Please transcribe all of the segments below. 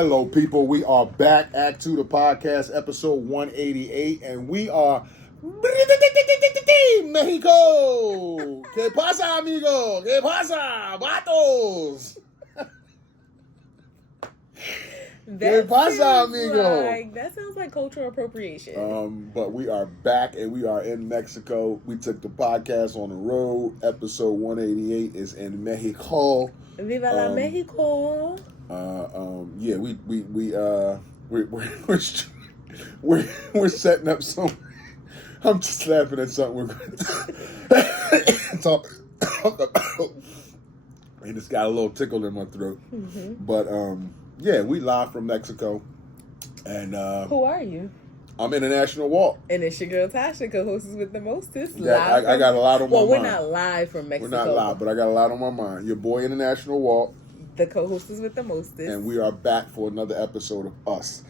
Hello, people. We are back. Act 2, the podcast, episode 188, and we are Mexico. ¿Qué pasa, amigo? ¿Qué pasa, vatos? ¿Qué pasa, amigo? That sounds like cultural appropriation. But we are back, and we are in Mexico. We took the podcast on the road. Episode 188 is in Mexico. Viva la Mexico. Yeah, we're setting up some. I'm just laughing at something we're going to talk about. And it's got a little tickle in my throat. Mm-hmm. But yeah, we live from Mexico. And who are you? I'm International Walt. And it's your girl Tasha, co-hostess with the mostest. I got a lot on my mind. Well, we're not live from Mexico. We're not live, but I got a lot on my mind. Your boy International Walt. The co-hostess with the mostest. And we are back for another episode of us.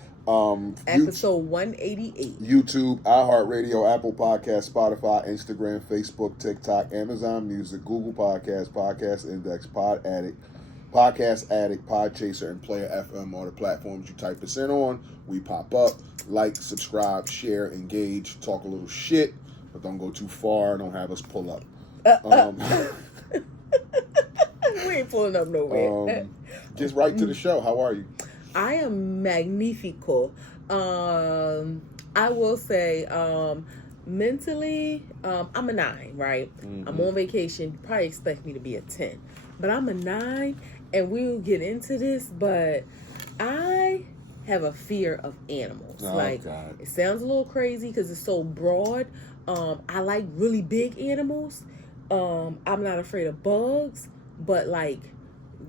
Episode 188. YouTube, iHeartRadio, Apple Podcasts, Spotify, Instagram, Facebook, TikTok, Amazon Music, Google Podcasts, Podcast Index, Pod Addict, Podcast Addict, Podchaser, and Player FM are the platforms you type us in on. We pop up. Like, subscribe, share, engage, talk a little shit, but don't go too far. Don't have us pull up. We ain't pulling up nowhere. Just right to the show. How are you? I am magnifico. I will say, mentally, I'm a 9, right? Mm-hmm. I'm on vacation. You probably expect me to be a 10. But I'm a 9, and we'll get into this, but I have a fear of animals. God. It sounds a little crazy because it's so broad. I like really big animals. I'm not afraid of bugs, but like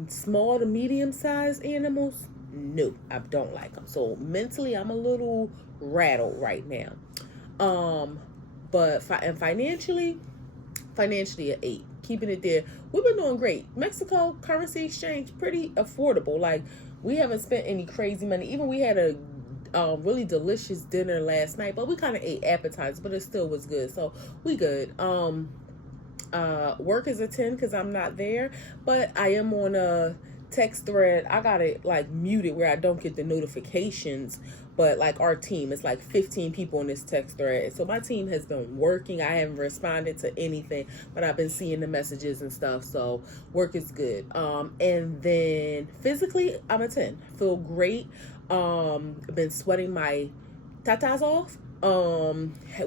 small to medium sized animals, no, I don't like them. So mentally, I'm a little rattled right now. But financially an 8. Keeping it there. We've been doing great. Mexico currency exchange pretty affordable. Like, we haven't spent any crazy money. Even we had a really delicious dinner last night, but we kind of ate appetizers, but it still was good. So we good. Work is a 10 because I'm not there, but I am on a text thread. I got it like muted where I don't get the notifications, but like our team, it's like 15 people on this text thread. So my team has been working. I haven't responded to anything, but I've been seeing the messages and stuff. So work is good. And then physically, I'm a 10. Feel great. I've been sweating my tatas off.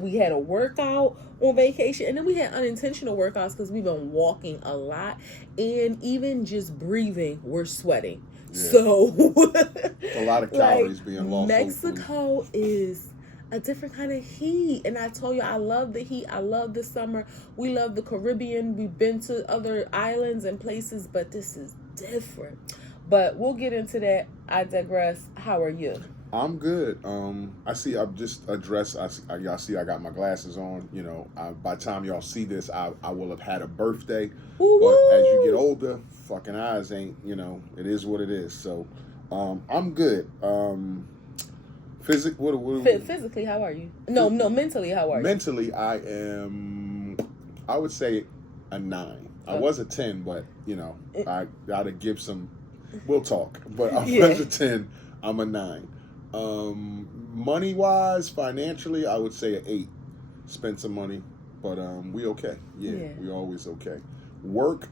We had a workout on vacation, and then we had unintentional workouts because we've been walking a lot, and even just breathing, we're sweating. Yeah. So a lot of calories being lost. Mexico is a different kind of heat, and I told you I love the heat. I love the summer. We love the Caribbean. We've been to other islands and places, but this is different. But we'll get into that. I digress. How are you? I'm good. I see. I've just addressed. Y'all see. I got my glasses on. You know. By the time y'all see this, I will have had a birthday. Woo-hoo! But as you get older, fucking eyes ain't. You know. It is what it is. So, I'm good. Physically, how are you? No. Mentally, how are you? Mentally, I am. I would say a 9. I was a 10, but you know, I gotta give some. We'll talk. But I was a 10. I'm a 9. Money wise, financially, I would say an 8. Spent some money, but we okay. Yeah, we always okay. Work,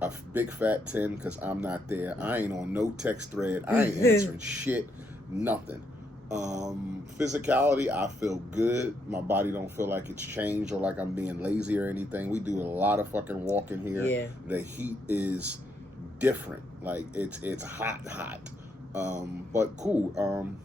a big fat 10 because I'm not there. I ain't on no text thread. I ain't answering shit. Nothing. Physicality, I feel good. My body don't feel like it's changed or like I'm being lazy or anything. We do a lot of fucking walking here. Yeah. The heat is different. Like it's hot. But cool.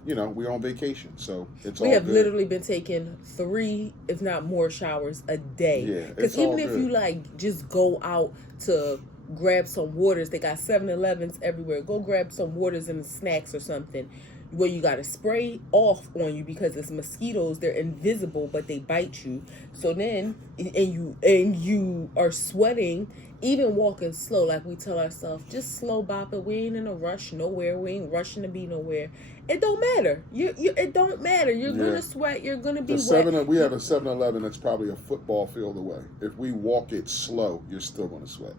You know, we're on vacation, so it's all good. We have literally been taking 3, if not more, showers a day. Yeah, because even if you like just go out to grab some waters, they got 7-Elevens everywhere. Go grab some waters and snacks or something. Where you got to spray off on you because it's mosquitoes. They're invisible, but they bite you. So then, and you are sweating. Even walking slow, like we tell ourselves, just slow bop it. We ain't in a rush nowhere. We ain't rushing to be nowhere. It don't matter. It don't matter. You're gonna sweat. You're gonna be wet. We have a 7-Eleven that's probably a football field away. If we walk it slow, you're still gonna sweat.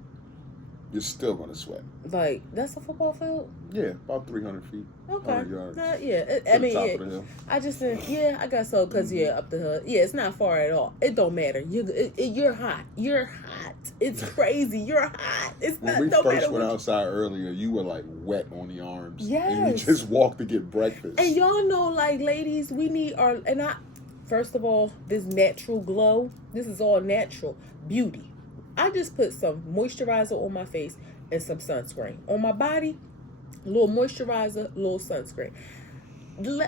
you're still going to sweat. Like, that's a football field? Yeah, about 300 feet. Okay. 100 yards. I top mean, yeah. of the hill. I just think, I guess so, because, up the hill. Yeah, it's not far at all. It don't matter. You're hot. You're hot. It's crazy. You're hot. It's when not, we no first matter went what outside earlier, you were like wet on the arms. Yes. And we just walked to get breakfast. And y'all know, like, ladies, we need first of all, this natural glow, this is all natural beauty. I just put some moisturizer on my face and some sunscreen. On my body, a little moisturizer, a little sunscreen.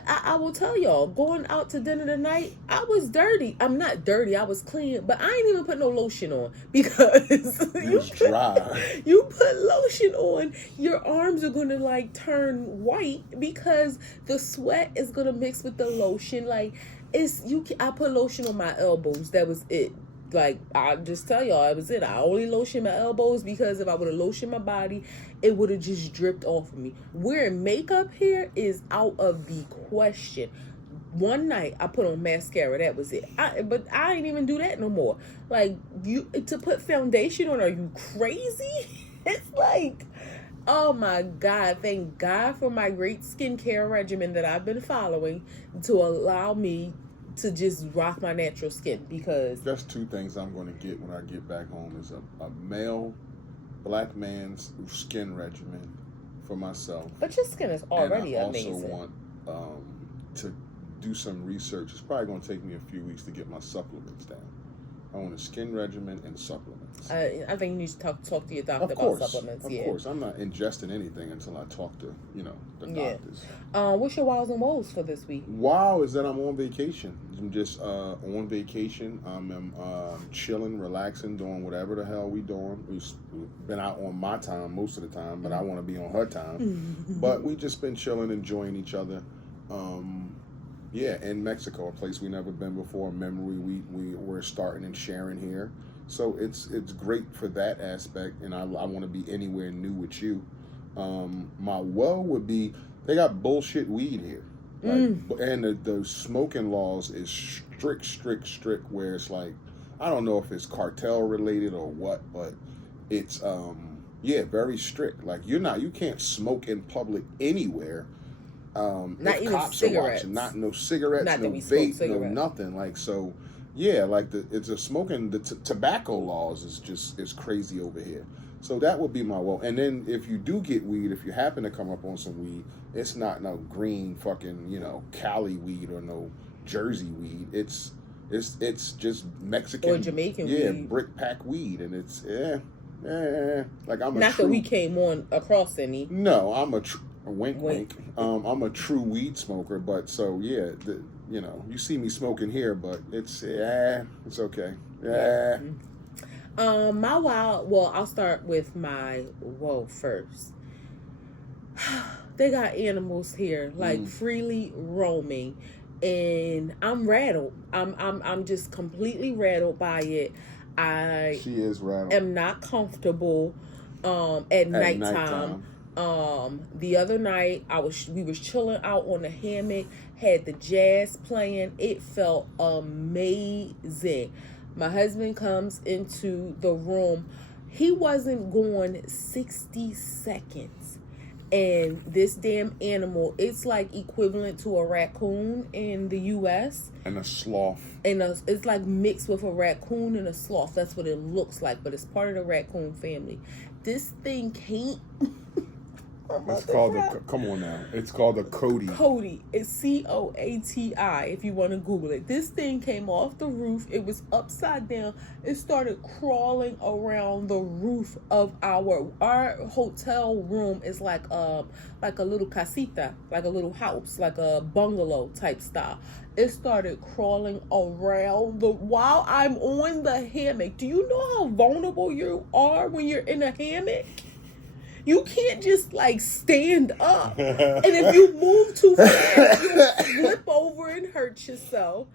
I will tell y'all, going out to dinner tonight, I was dirty. I'm not dirty, I was clean, but I ain't even put no lotion on because you was dry. You put lotion on, your arms are gonna like turn white because the sweat is gonna mix with the lotion. Like I put lotion on my elbows. That was it. Like, I just tell y'all, that was it. I only lotion my elbows because if I would have lotioned my body, it would have just dripped off of me. Wearing makeup here is out of the question. One night, I put on mascara. That was it. But I ain't even do that no more. Like, to put foundation on, are you crazy? It's like, oh my God. Thank God for my great skincare regimen that I've been following to allow me to just rock my natural skin, because that's two things I'm going to get when I get back home is a male black man's skin regimen for myself. But your skin is already amazing. And I also want to do some research. It's probably going to take me a few weeks to get my supplements down. I want a skin regimen and supplements. I think you need to talk to your doctor about supplements. Of course. I'm not ingesting anything until I talk to, the doctors. What's your wows and woes for this week? Wow is that I'm on vacation. I'm just on vacation. I'm chilling, relaxing, doing whatever the hell we doing. We've been out on my time most of the time, but I want to be on her time. But we just been chilling, enjoying each other. In Mexico, a place we never been before, a memory we're starting and sharing here. So it's great for that aspect, and I want to be anywhere new with you. My woe would be they got bullshit weed here, and the smoking laws is strict. Where it's like, I don't know if it's cartel related or what, but it's very strict. Like you can't smoke in public anywhere. Not even cops cigarettes. Are watching, no cigarettes, not no vape, no nothing. Like, so, it's a smoking. The tobacco laws is crazy over here. So that would be my woe. And then if you do get weed, if you happen to come up on some weed, it's not no green fucking Cali weed or no Jersey weed. It's just Mexican or Jamaican weed, brick pack weed, and it's like I'm not that we came on across any. No, I'm a wink. I'm a true weed smoker, but so you see me smoking here, but it's okay. Yeah. My wow. Well, I'll start with my woe first. They got animals here, like freely roaming, and I'm rattled. I'm just completely rattled by it. She is rattled. Am not comfortable at nighttime. The other night we was chilling out on the hammock, had the jazz playing. It felt amazing. My husband comes into the room. He wasn't going 60 seconds. And this damn animal, it's like equivalent to a raccoon in the U.S. And a sloth. It's like mixed with a raccoon and a sloth. That's what it looks like, but it's part of the raccoon family. This thing can't... It's called come on now. It's called a coatis. Coatis. It's COATI if you want to Google it. This thing came off the roof. It was upside down. It started crawling around the roof of our hotel room is like a little casita, like a little house, like a bungalow type style. It started crawling around while I'm on the hammock. Do you know how vulnerable you are when you're in a hammock? You can't just like stand up. And if you move too fast, you'll flip over and hurt yourself.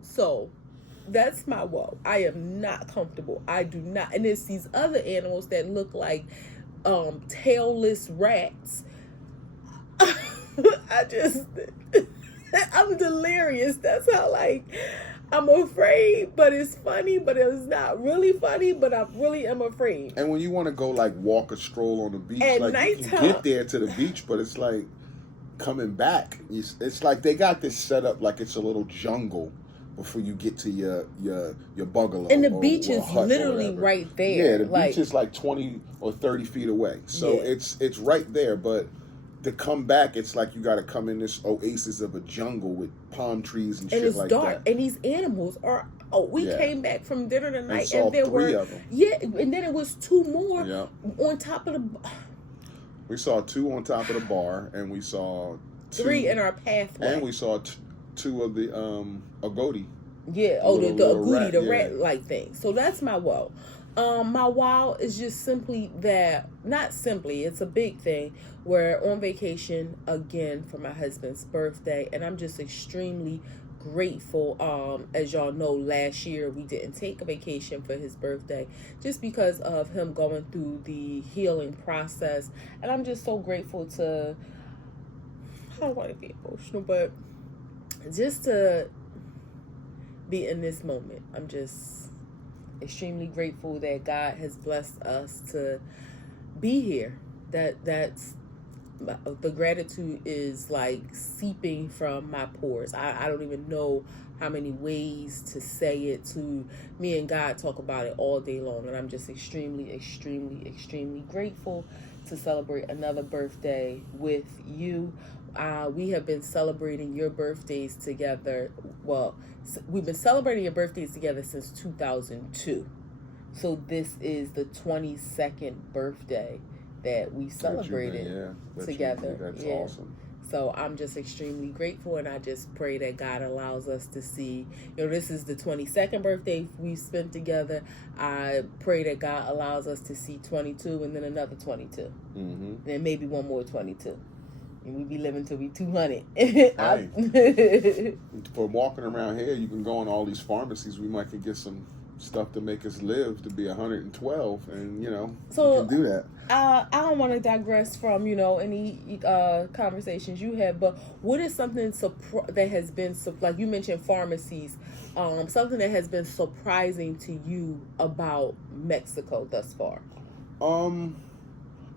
So that's my woe. I am not comfortable. I do not. And it's these other animals that look like tailless rats. I'm delirious. That's how I'm afraid, but it's funny, but it's not really funny, but I really am afraid. And when you want to go like walk a stroll on the beach, At like nighttime, you can get there to the beach, but it's like coming back. It's like they got this set up like it's a little jungle before you get to your bungalow. And the beach is literally right there. Yeah, the beach is like 20 or 30 feet away. So it's right there, but to come back, it's like you got to come in this oasis of a jungle with palm trees and shit like that. And it's dark, and these animals are. Oh, we came back from dinner tonight, and there were 3 of them. Yeah, and then it was 2 more on top of the. We saw 2 on top of the bar, and we saw 3 in our pathway, and we saw 2 of the agoutis. Yeah. Oh, the agouti, the rat-like thing. So that's my wow. My wow is just simply that, not simply, it's a big thing. We're on vacation again for my husband's birthday, and I'm just extremely grateful. As y'all know, last year we didn't take a vacation for his birthday just because of him going through the healing process, and I'm just so grateful to, I don't want to be emotional, but just to be in this moment. I'm just extremely grateful that God has blessed us to be here. That's the gratitude is like seeping from my pores. I don't even know how many ways to say it. To me and God talk about it all day long, and I'm just extremely, extremely, extremely grateful to celebrate another birthday with you. We have been celebrating your birthdays together. Well, we've been celebrating your birthdays together since 2002. So this is the 22nd birthday that we celebrated together. That's awesome. So I'm just extremely grateful, and I just pray that God allows us to see, this is the 22nd birthday we spent together. I pray that God allows us to see 22 and then another 22. Mm-hmm. Then maybe one more 22. And we be living till we 200. Hey, for walking around here, you can go in all these pharmacies. We might can get some stuff to make us live to be 112, and so we can do that. I don't want to digress from any conversations you had, but what is something that has been, like you mentioned pharmacies, something that has been surprising to you about Mexico thus far?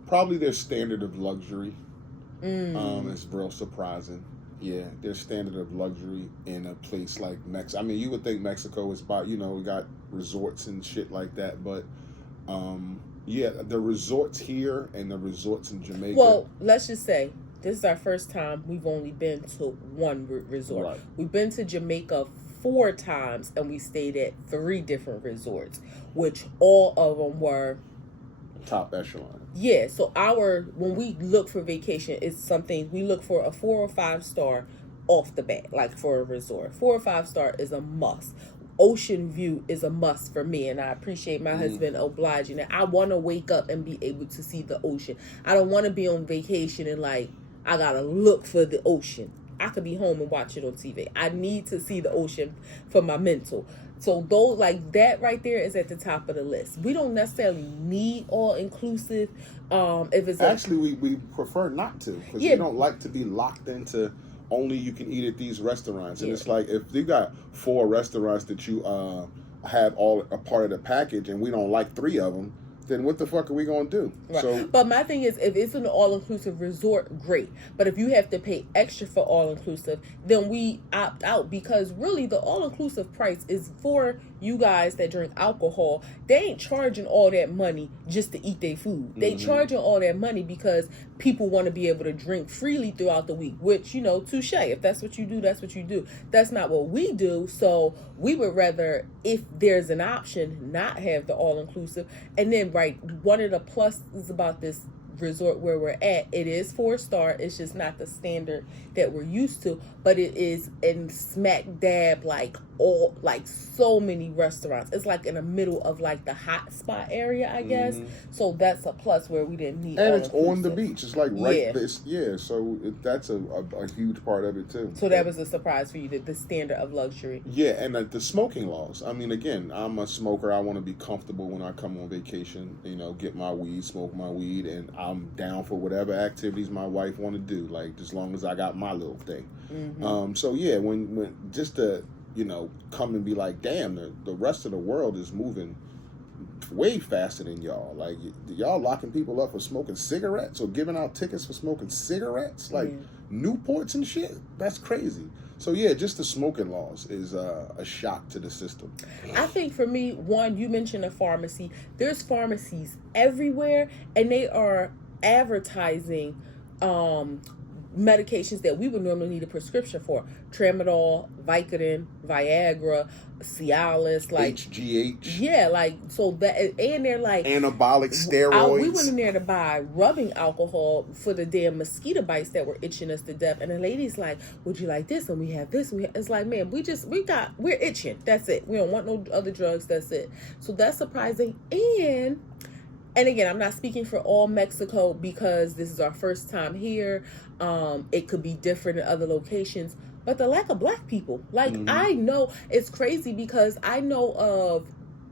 Probably their standard of luxury. It's real surprising. Yeah, their standard of luxury in a place like Mexico. I mean, you would think Mexico is about, we got resorts and shit like that, but the resorts here and the resorts in Jamaica. Well, let's just say this is our first time we've only been to one resort. Right. We've been to Jamaica 4 times, and we stayed at 3 different resorts, which all of them were top echelon. Yeah, so when we look for vacation, it's something we look for a 4 or 5 star off the bat, like for a resort. 4 or 5 star is a must. Ocean view is a must for me, and I appreciate my husband obliging it. I want to wake up and be able to see the ocean. I don't want to be on vacation and I gotta look for the ocean. I could be home and watch it on TV. I need to see the ocean for my mental. So those like that right there is at the top of the list. We don't necessarily need all inclusive. If it's actually we prefer not to, because we don't like to be locked into only you can eat at these restaurants. And it's like if you got 4 restaurants that you have all a part of the package, and we don't like 3 of them, then what the fuck are we gonna do? Right. So, but my thing is, if it's an all-inclusive resort, great. But if you have to pay extra for all-inclusive, then we opt out, because really the all-inclusive price is for you guys that drink alcohol. They ain't charging all that money just to eat their food. They charging all that money because people want to be able to drink freely throughout the week, which, touche. If that's what you do, that's what you do. That's not what we do. So we would rather, if there's an option, not have the all-inclusive. And then, right, one of the pluses about this resort where we're at, it is 4-star. It's just not the standard that we're used to, but it is in smack dab so many restaurants. It's like in the middle of the hot spot area, I guess. So that's a plus where we didn't need. And it's on the beach. It's like right there. So that's a huge part of it too. So that was a surprise for you, the standard of luxury. Yeah, and the smoking laws. I mean, again, I'm a smoker. I want to be comfortable when I come on vacation. Get my weed, smoke my weed, and I'm down for whatever activities my wife want to do. Like, as long as I got my little thing. So yeah, when just to come and be like, damn, the rest of the world is moving way faster than y'all. Like, y'all locking people up for smoking cigarettes or giving out tickets for smoking cigarettes, like Newports and shit. That's crazy. So yeah, just the smoking laws is a shock to the system. I think for me, one, you mentioned a pharmacy. There's pharmacies everywhere, and they are advertising medications that we would normally need a prescription for: Tramadol, Vicodin, Viagra, Cialis, like HGH. Yeah, like, so that, and they're like anabolic steroids. We went in there to buy rubbing alcohol for the damn mosquito bites that were itching us to death, and the lady's like, "Would you like this?" And we have this. It's like, man, we're itching. That's it. We don't want no other drugs. That's it. So that's surprising. And again, I'm not speaking for all Mexico because this is our first time here. It could be different in other locations. But the lack of black people. Like, I know, it's crazy because I know of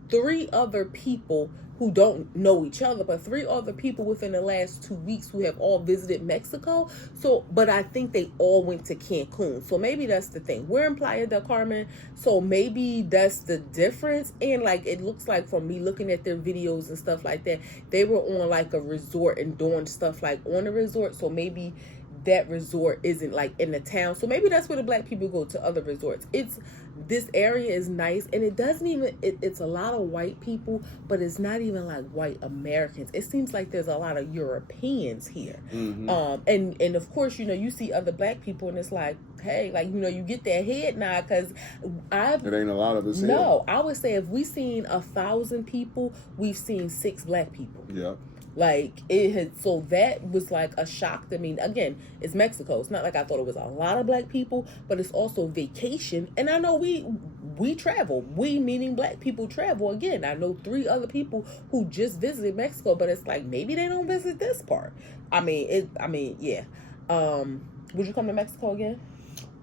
3 other people who don't know each other, but 3 other people within the last 2 weeks who have all visited Mexico. So, but I think they all went to Cancun. So maybe that's the thing. We're in Playa del Carmen, so maybe that's the difference. And like, it looks like from me looking at their videos and stuff like that, they were on like a resort and doing stuff like on a resort. So maybe that resort isn't like in the town. So maybe that's where the black people go, to other resorts. This area is nice, and it doesn't even, it's a lot of white people, but it's not even like white Americans. It seems like there's a lot of Europeans here. And of course, you see other black people, and it's like, hey, like, you get that head nod, because it ain't a lot of us here. No, I would say if we've seen 1,000 people, we've seen 6 black people. Yeah. Like, it had, so that was like a shock to me. Again, it's Mexico. It's not like I thought it was a lot of black people, but it's also vacation. And I know we travel. We, meaning black people, travel. Again, I know 3 other people who just visited Mexico, but it's like, maybe they don't visit this part. Yeah. Would you come to Mexico again?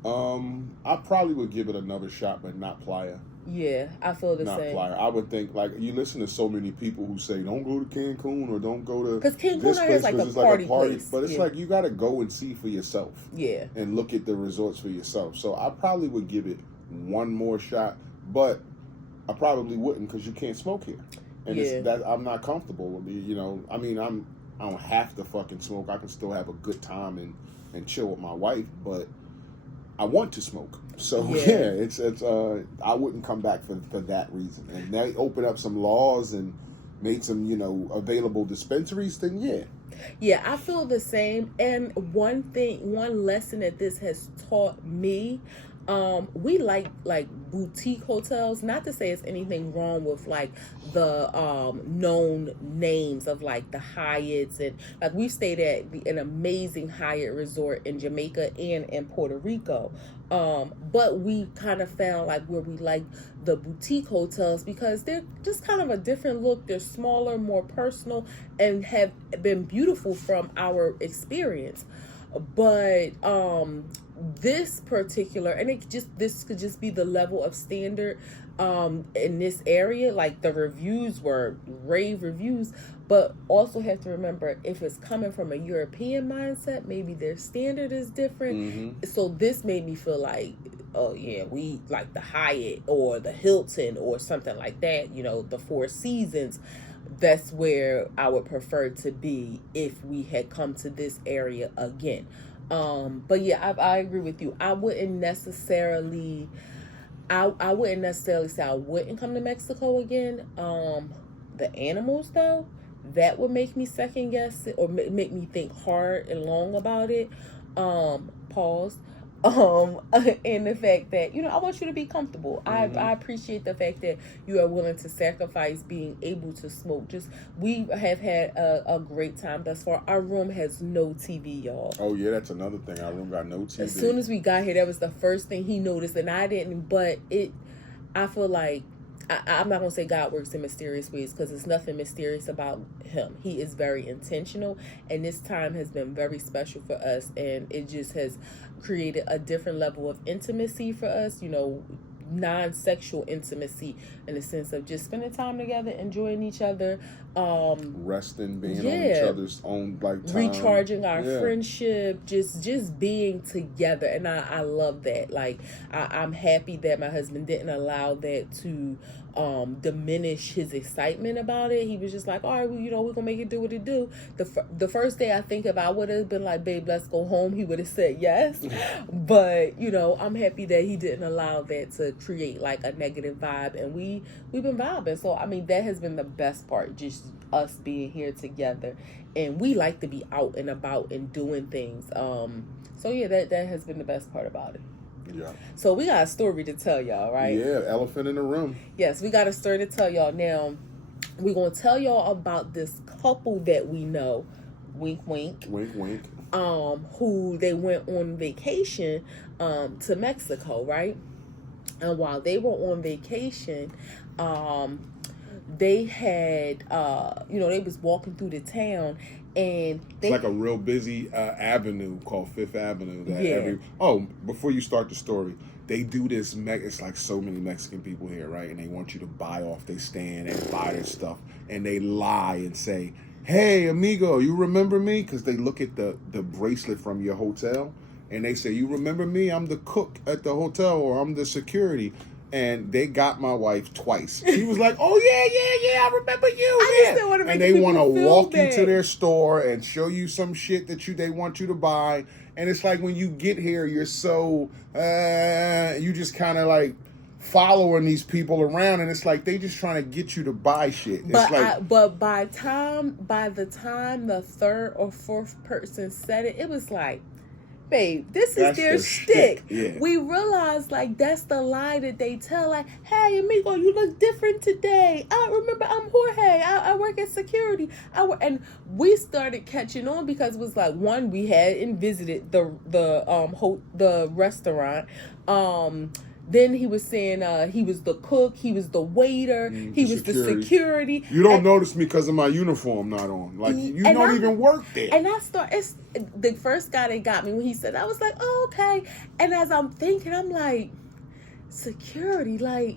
I probably would give it another shot, but not Playa. Yeah, I feel the not same. Playa. I would think, like, you listen to so many people who say don't go to Cancun or don't go to, because Cancun is like a party place, but it's like you got to go and see for yourself. Yeah, and look at the resorts for yourself. So I probably would give it one more shot, but I probably wouldn't because you can't smoke here, and it's that I'm not comfortable with I don't have to fucking smoke. I can still have a good time and chill with my wife, but I want to smoke. So it's I wouldn't come back for that reason. And they open up some laws and made some, available dispensaries, then yeah, I feel the same. And one lesson that this has taught me, we like boutique hotels. Not to say it's anything wrong with like the known names of like the Hyatts, and like we stayed at an amazing Hyatt resort in Jamaica and in Puerto Rico. But we kind of found like where we like the boutique hotels because they're just kind of a different look. They're smaller, more personal, and have been beautiful from our experience. But this particular, and this could just be the level of standard in this area. Like, the reviews were rave reviews, but also have to remember, if it's coming from a European mindset, maybe their standard is different. So this made me feel like, oh yeah, we like the Hyatt or the Hilton or something like that, the Four Seasons. That's where I would prefer to be if we had come to this area again. But yeah, I agree with you. I wouldn't necessarily say I wouldn't come to Mexico again. The animals, though, that would make me second guess it or make me think hard and long about it. Pause. And the fact that, I want you to be comfortable. I appreciate the fact that you are willing to sacrifice being able to smoke. We have had a great time thus far. Our room has no TV, y'all. Oh yeah, that's another thing. Our room got no TV. As soon as we got here, that was the first thing he noticed, and I didn't. But I feel like I'm not gonna say God works in mysterious ways, because there's nothing mysterious about him. He is very intentional, and this time has been very special for us, and it just has created a different level of intimacy for us. non-sexual intimacy, in the sense of just spending time together, enjoying each other, resting, being on each other's own like time, recharging our friendship, just being together. And I love that. Like I'm happy that my husband didn't allow that to diminish his excitement about it. He was just like, all right, well, you know, we're gonna make it do what it do. The first day, I think if I would have been like, babe, let's go home, he would have said yes. But you know, I'm happy that he didn't allow that to create like a negative vibe, and we've been vibing. So I mean, that has been the best part, just us being here together. And we like to be out and about and doing things. So yeah, that has been the best part about it. Yeah. So we got a story to tell y'all, right? Yeah, elephant in the room. Yes, we got a story to tell y'all. Now, we're going to tell y'all about this couple that we know, wink, wink. Wink, wink. Who they went on vacation to Mexico, right? And while they were on vacation, they had, they was walking through the town, and it's like a real busy avenue called Fifth Avenue. Before you start the story, they do this. It's like so many Mexican people here, right? And they want you to buy off their stand and buy their stuff, and they lie and say, "Hey, amigo, you remember me?" Because they look at the bracelet from your hotel, and they say, "You remember me? I'm the cook at the hotel, or I'm the security." And they got my wife twice. She was like, "Oh yeah, I remember you." And they want to walk you to their store and show you some shit that they want you to buy. And it's like when you get here, you're so you just kind of like following these people around, and it's like they just trying to get you to buy shit. But by the time the third or fourth person said it, it was like, babe, this is their shtick. Yeah. We realized, like, that's the lie that they tell. Like, hey, amigo, you look different today. I remember, I'm Jorge. I work at security. And we started catching on because it was like, one, we hadn't visited the restaurant. Then he was saying he was the cook, he was the waiter, he was the security. You don't notice me because of my uniform not on. Like, you don't even work there. And it's the first guy that got me when he said, I was like, oh, okay. And as I'm thinking, I'm like, security, like,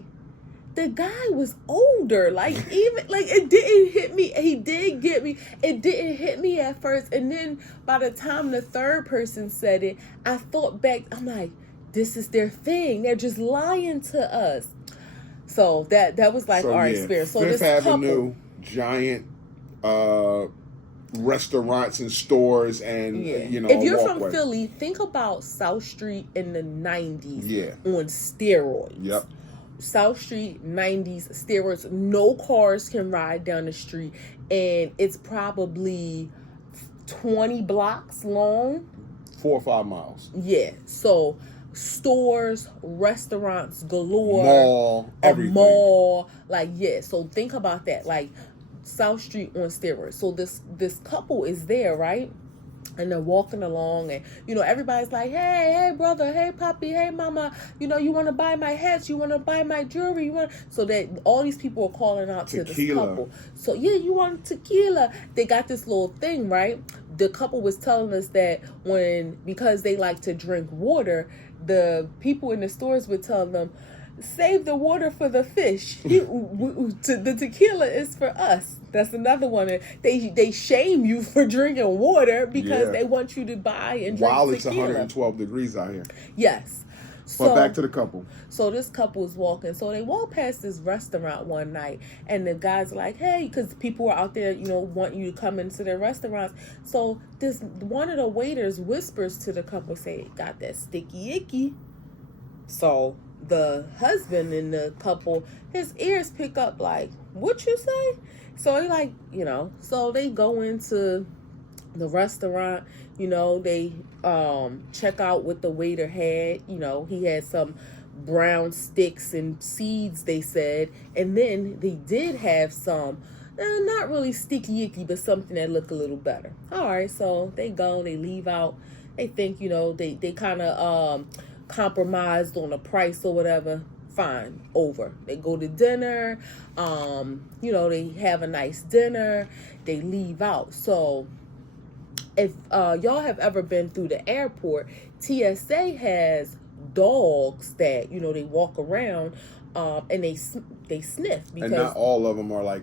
the guy was older. Like, even, like, it didn't hit me. He did get me. It didn't hit me at first. And then by the time the third person said it, I thought back, I'm like, this is their thing. They're just lying to us. So that was like our experience. So Fifth Avenue, giant restaurants and stores, and if you're from Philly, think about South Street in the 90s on steroids. Yep. South Street, 90s, steroids. No cars can ride down the street, and it's probably 20 blocks long. 4 or 5 miles. Yeah. So stores, restaurants galore, mall, everything. Mall, like, so think about that, like South Street on steroids. So this couple is there, right? And they're walking along, and everybody's like, hey brother, hey papi, hey mama, you want to buy my hats, you want to buy my jewelry, so that all these people are calling out tequila to this couple. So you want tequila. They got this little thing, right? The couple was telling us that because they like to drink water, the people in the stores would tell them, save the water for the fish. The tequila is for us. That's another one. They shame you for drinking water because they want you to buy and drink while tequila. It's 112 degrees out here. Yes. But back to the couple. So this couple is walking. So they walk past this restaurant one night, and the guy's like, hey, because people are out there, want you to come into their restaurants. So one of the waiters whispers to the couple, say, got that sticky icky. So the husband in the couple, his ears pick up like, what you say? So he like, so they go into the restaurant, they check out what the waiter had. He had some brown sticks and seeds, they said. And then they did have some, not really sticky icky, but something that looked a little better. All right, so they go, they leave out. They think, they kind of compromised on the price or whatever. Fine, over. They go to dinner, they have a nice dinner, they leave out. So if y'all have ever been through the airport, TSA has dogs that, you know, they walk around and they sniff. Because, and not all of them are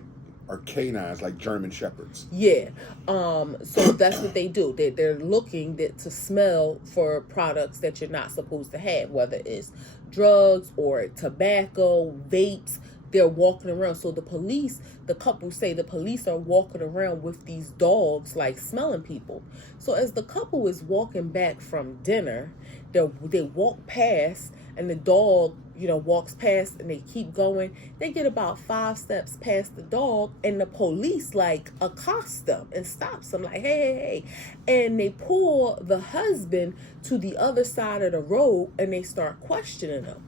canines, like German Shepherds. Yeah. So that's what they do. They're looking to smell for products that you're not supposed to have, whether it's drugs or tobacco, vapes. They're walking around. So the couple say the police are walking around with these dogs, like smelling people. So as the couple is walking back from dinner, they walk past, and the dog, you know, walks past, and they keep going. They get about 5 steps past the dog, and the police like accost them and stops them, like, hey. And they pull the husband to the other side of the road, and they start questioning him.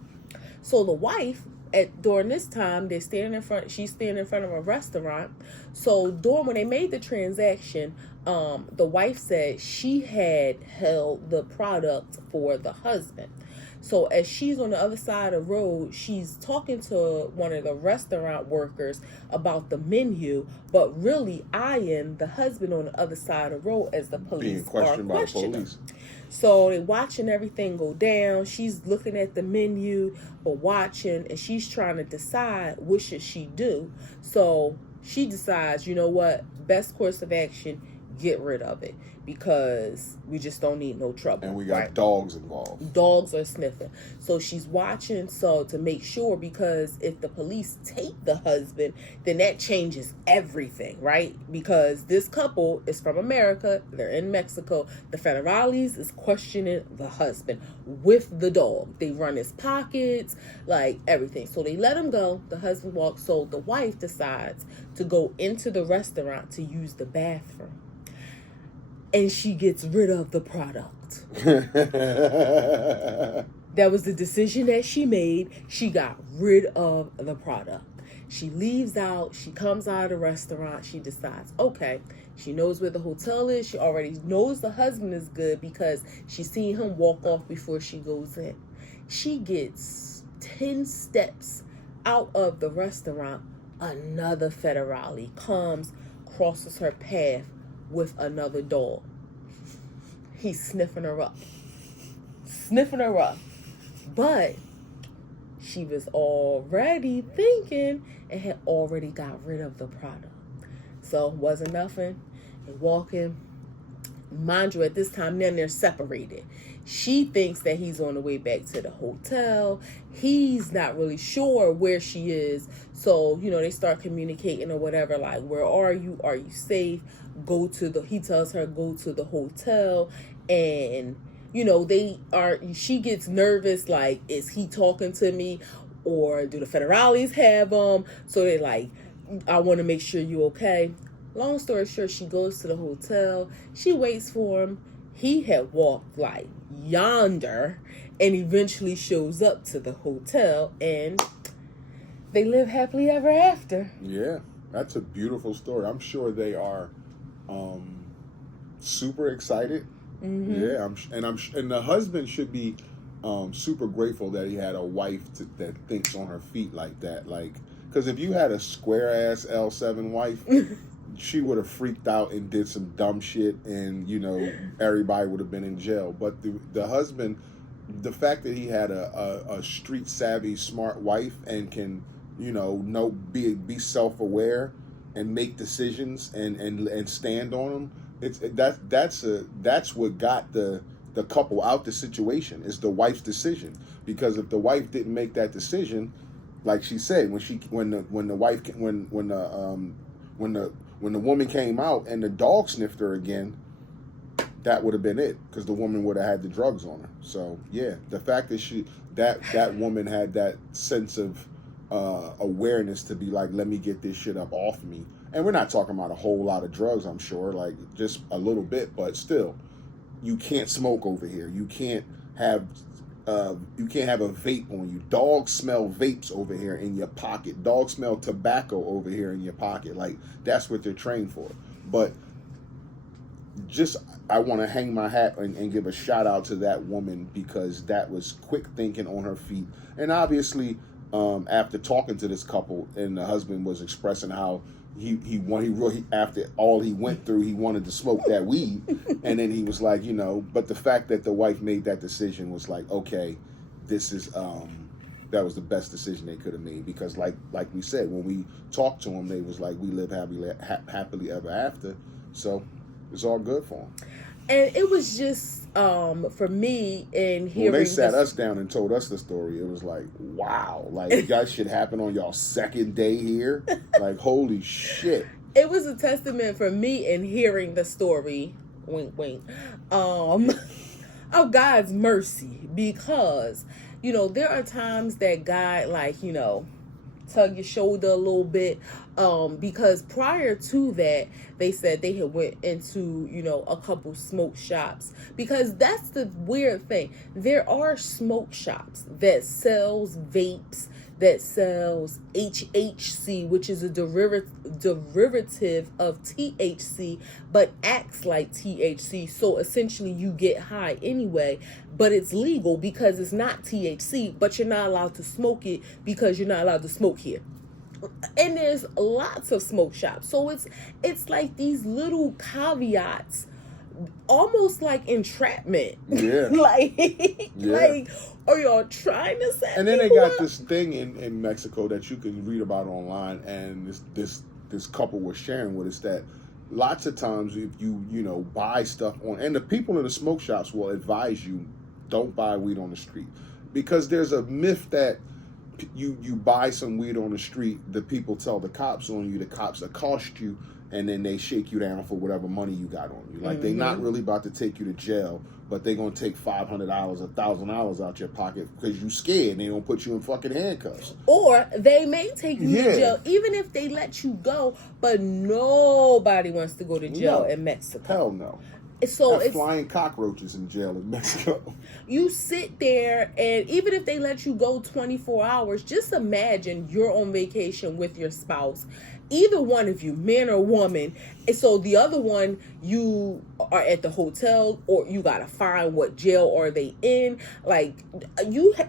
So the wife, during this time, she's standing in front of a restaurant. So when they made the transaction, the wife said she had held the product for the husband. So as she's on the other side of the road, she's talking to one of the restaurant workers about the menu, but really eyeing the husband on the other side of the road as the police are questioning. By the police. So they're watching everything go down. She's looking at the menu, but watching, and she's trying to decide what should she do. So she decides, you know what, best course of action, get rid of it, because we just don't need no trouble. And we got dogs involved. Dogs are sniffing. So she's watching, so to make sure, because if the police take the husband, then that changes everything, right? Because this couple is from America, they're in Mexico. The federales is questioning the husband with the dog. They run his pockets, like everything. So they let him go. The husband walks. So the wife decides to go into the restaurant to use the bathroom. And she gets rid of the product. That was the decision that she made. She got rid of the product. She leaves out. She comes out of the restaurant. She decides, okay, she knows where the hotel is. She already knows the husband is good because she's seen him walk off before she goes in. She gets 10 steps out of the restaurant. Another federale comes, crosses her path with another dog. He's sniffing her up. But she was already thinking and had already got rid of the product. So wasn't nothing. And walking. Mind you, at this time, then they're separated. She thinks that he's on the way back to the hotel. He's not really sure where she is. So, you know, they start communicating or whatever, like, where are you? Are you safe? He tells her, go to the hotel. And, you know, she gets nervous, like, is he talking to me? Or do the federales have him? So they're like, I want to make sure you're okay. Long story short, she goes to the hotel. She waits for him. He had walked like yonder and eventually shows up to the hotel, and they live happily ever after. Yeah, that's a beautiful story. I'm sure they are super excited. Mm-hmm. Yeah, and the husband should be super grateful that he had a wife that thinks on her feet like that. Like, because if you had a square ass L7 wife, she would have freaked out and did some dumb shit, and, you know, everybody would have been in jail. But the husband, the fact that he had a street savvy, smart wife and can, you know be self-aware and make decisions and stand on them, that's what got the couple out the situation, is the wife's decision. Because if the wife didn't make that decision, like she said, when the woman came out and the dog sniffed her again, that would have been it, because the woman would have had the drugs on her. So yeah, the fact that that woman had that sense of awareness to be like, let me get this shit up off me. And we're not talking about a whole lot of drugs, I'm sure, like just a little bit, but still, you can't smoke over here. You can't have a vape on you. Dogs smell vapes over here in your pocket. Dogs smell tobacco over here in your pocket. Like, that's what they're trained for. But I want to hang my hat and give a shout out to that woman, because that was quick thinking on her feet. And obviously, after talking to this couple, and the husband was expressing how he really, after all he went through, he wanted to smoke that weed. And then he was like, you know, but the fact that the wife made that decision was like, okay, this is that was the best decision they could have made, because like we said, when we talked to them, they was like, we live happily ever after. So it's all good for them. And it was just for me in hearing. When they sat us down and told us the story, it was like, wow, like that shit happened on y'all second day here. Like, holy shit. It was a testament for me in hearing the story, wink, wink, of God's mercy, because, you know, there are times that God, like, you know, tug your shoulder a little bit, because prior to that, they said they had went into, you know, a couple smoke shops, because that's the weird thing. There are smoke shops that sells vapes, that sells HHC, which is a derivative of THC, but acts like THC. So essentially you get high anyway, but it's legal because it's not THC, but you're not allowed to smoke it because you're not allowed to smoke here. And there's lots of smoke shops. So it's like these little caveats, almost like entrapment. Yeah. Like, are y'all trying to set And then they people got up? this thing in Mexico that you can read about online, and this couple was sharing with us that lots of times if you know, buy stuff on, and the people in the smoke shops will advise you, don't buy weed on the street, because there's a myth that you buy some weed on the street, the people tell the cops on you, the cops accost you, and then they shake you down for whatever money you got on you. Like, they're not really about to take you to jail, but they're going to take $500, $1,000 out your pocket because you scared, and they don't put you in fucking handcuffs. Or they may take you to jail, even if they let you go, but nobody wants to go to jail in Mexico. Hell no. So it's flying cockroaches in jail in Mexico. You sit there, and even if they let you go 24 hours, just imagine you're on vacation with your spouse, either one of you, man or woman. And so the other one, you are at the hotel, or you gotta find what jail are they in. Like,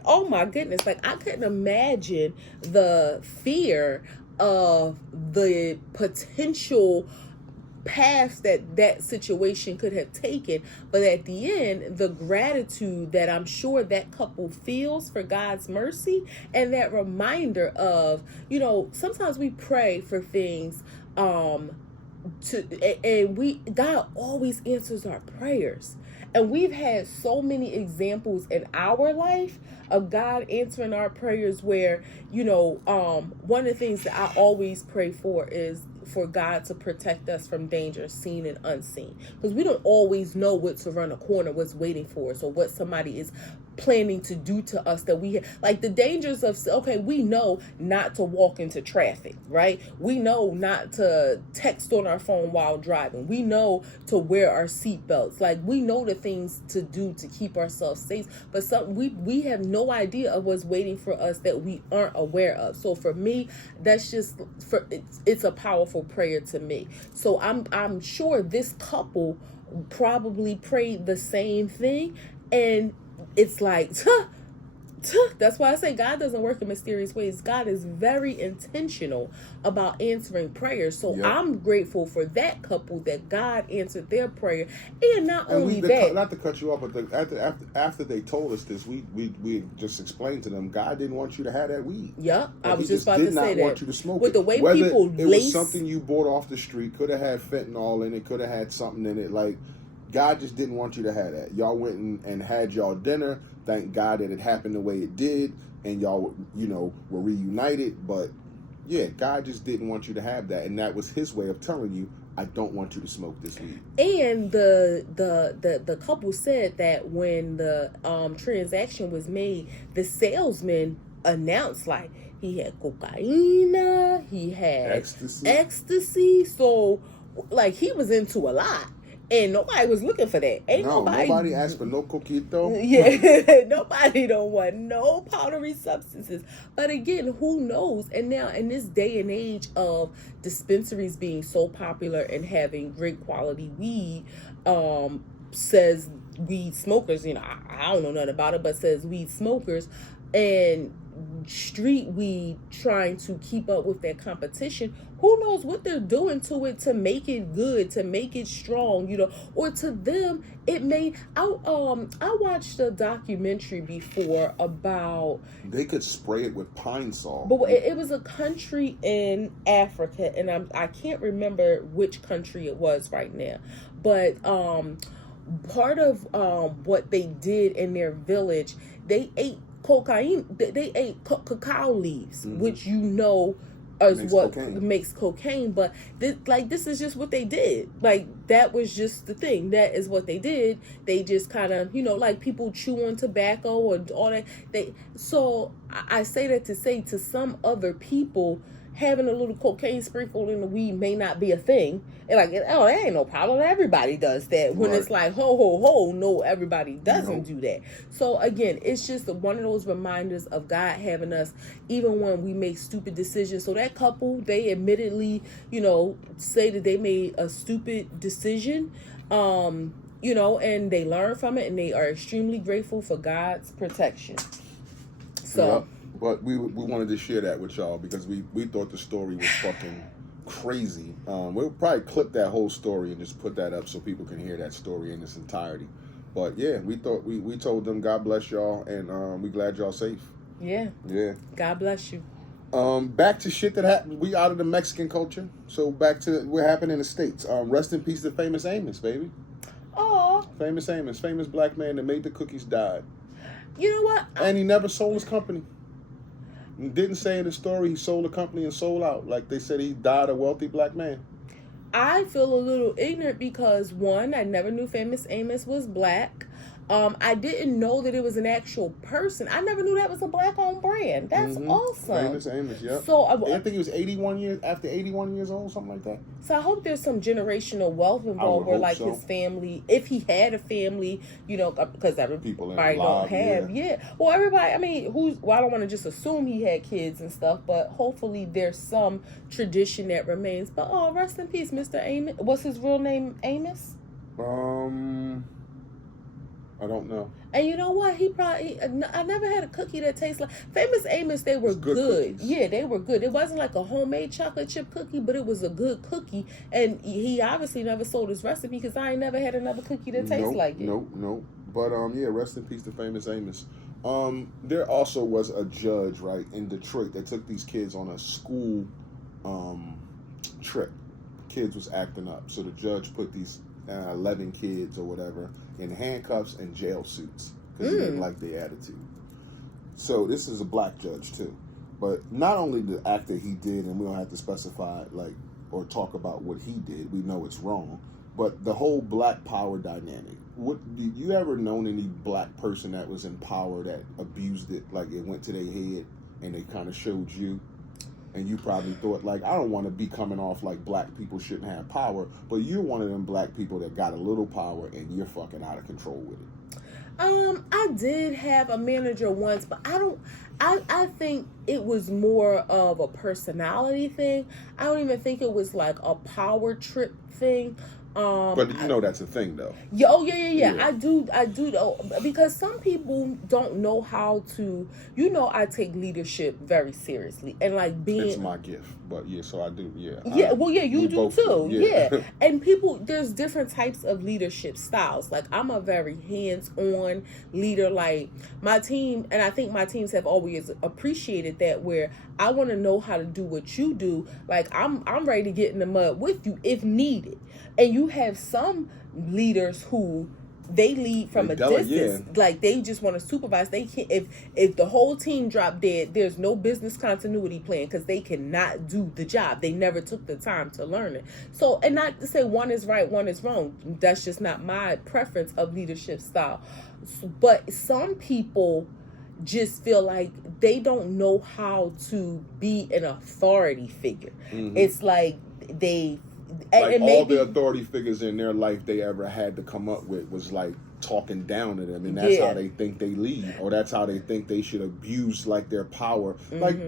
oh my goodness, like, I couldn't imagine the fear of the potential paths that situation could have taken. But at the end, the gratitude that I'm sure that couple feels for God's mercy, and that reminder of, you know, sometimes we pray for things God always answers our prayers. And we've had so many examples in our life of God answering our prayers where, you know, one of the things that I always pray for is for God to protect us from danger seen and unseen, because we don't always know what's around the corner, what's waiting for us, or what somebody is planning to do to us that we like the dangers of, okay, we know not to walk into traffic, right? We know not to text on our phone while driving. We know to wear our seatbelts. Like, we know the things to do to keep ourselves safe, but we have no idea of what's waiting for us that we aren't aware of. So for me, that's just it's a powerful prayer to me. So I'm sure this couple probably prayed the same thing, and it's like, that's why I say God doesn't work in mysterious ways. God is very intentional about answering prayers. So I'm grateful for that couple, that God answered their prayer. And not only that, not to cut you off, but after they told us this, we just explained to them, God didn't want you to have that weed. Yeah, I was just about to say that. Did not want you to smoke with it. The way Whether people it was something you bought off the street, could have had fentanyl in it, could have had something in it, like, God just didn't want you to have that. Y'all went and had y'all dinner. Thank God that it happened the way it did, and y'all, you know, were reunited. But yeah, God just didn't want you to have that, and that was His way of telling you, I don't want you to smoke this weed. And the couple said that when the transaction was made, the salesman announced, like, he had cocaine, he had ecstasy. So, like, he was into a lot. And nobody was looking for that. Nobody asked for no coquito. Yeah, nobody don't want no powdery substances. But again, who knows? And now in this day and age of dispensaries being so popular and having great quality weed, says weed smokers, I don't know nothing about it, but says weed smokers and street weed trying to keep up with that competition. Who knows what they're doing to it to make it good, to make it strong, or to them it may. I watched a documentary before about they could spray it with pine sol, but it was a country in Africa, and I can't remember which country it was right now, but part of what they did in their village, they ate cocaine. They ate cacao leaves, which is what makes cocaine. But this is just what they did. Like, that was just the thing. That is what they did. They just kind of, like people chew on tobacco or all that. So I say that to say to some other people, having a little cocaine sprinkled in the weed may not be a thing. And that ain't no problem. Everybody does that. When It's like, ho, no, everybody doesn't do that. So again, it's just one of those reminders of God having us, even when we make stupid decisions. So that couple, they admittedly, say that they made a stupid decision, and they learn from it, and they are extremely grateful for God's protection. So. Yep. But we wanted to share that with y'all because we thought the story was fucking crazy. We'll probably clip that whole story and just put that up so people can hear that story in its entirety. But yeah, we thought we told them God bless y'all, and we glad y'all safe. Yeah. Yeah. God bless you. Back to shit that happened. We out of the Mexican culture, so back to what happened in the States. Rest in peace to famous Amos, baby. Oh. Famous Amos, famous black man that made the cookies, died. You know what? And he never sold his company. Didn't say in the story he sold the company and sold out. Like they said, he died a wealthy black man. I feel a little ignorant because, one, I never knew Famous Amos was black. I didn't know that it was an actual person. I never knew that was a black-owned brand. That's awesome. Famous Amos, yep. So I think he was 81 years old, something like that. So I hope there's some generational wealth involved where, like, his family, if he had a family, because everybody don't have, Well, everybody, I mean, I don't want to just assume he had kids and stuff, but hopefully there's some tradition that remains. But, rest in peace, Mr. Amos. What's his real name, Amos? I don't know. And you know what? I never had a cookie that tastes like Famous Amos. They were good. Yeah, they were good. It wasn't like a homemade chocolate chip cookie, but it was a good cookie. And he obviously never sold his recipe because I ain't never had another cookie that tastes like it. Nope. But rest in peace to Famous Amos. There also was a judge, right, in Detroit that took these kids on a school trip. Kids was acting up, so the judge put these 11 kids or whatever in handcuffs and jail suits because he didn't like their attitude. So this is a black judge too, but not only the act that he did, and we don't have to specify or talk about what he did, we know it's wrong, but the whole black power dynamic. What did you ever known any black person that was in power that abused it, like it went to their head and they kind of showed you? And you probably thought, I don't want to be coming off like black people shouldn't have power, but you're one of them black people that got a little power and you're fucking out of control with it. I did have a manager once, but I think it was more of a personality thing. I don't even think it was like a power trip thing. But that's a thing though. Yeah. I do though, because some people don't know how to. I take leadership very seriously, and it's my gift. But so I do. Yeah. You do too. Yeah. And there's different types of leadership styles. Like, I'm a very hands-on leader. Like, my team, and I think my teams have always appreciated that, where I want to know how to do what you do. Like, I'm ready to get in the mud with you if needed. And you have some leaders who they lead from a distance. Yeah. Like, they just want to supervise. They can't, if the whole team dropped dead, there's no business continuity plan because they cannot do the job. They never took the time to learn it. So, and not to say one is right, one is wrong. That's just not my preference of leadership style. But some people just feel like they don't know how to be an authority figure. It's like they... Like, all the authority figures in their life they ever had to come up with was like talking down to them, and that's how they think they lead, or that's how they think they should abuse their power. Like,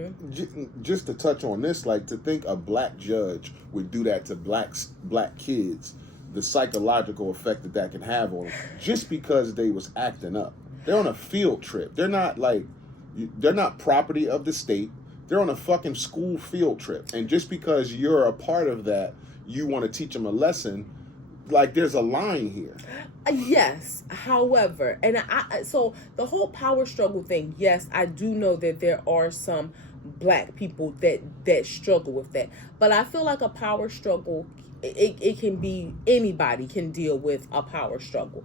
just to touch on this, to think a black judge would do that to black kids the psychological effect that can have on them just because they was acting up. They're on a field trip. They're not property of the state. They're on a fucking school field trip. And just because you're a part of that, you want to teach them a lesson. Like, there's a line here. Yes. However, and so the whole power struggle thing, yes, I do know that there are some black people that struggle with that. But I feel like a power struggle, it can be, anybody can deal with a power struggle.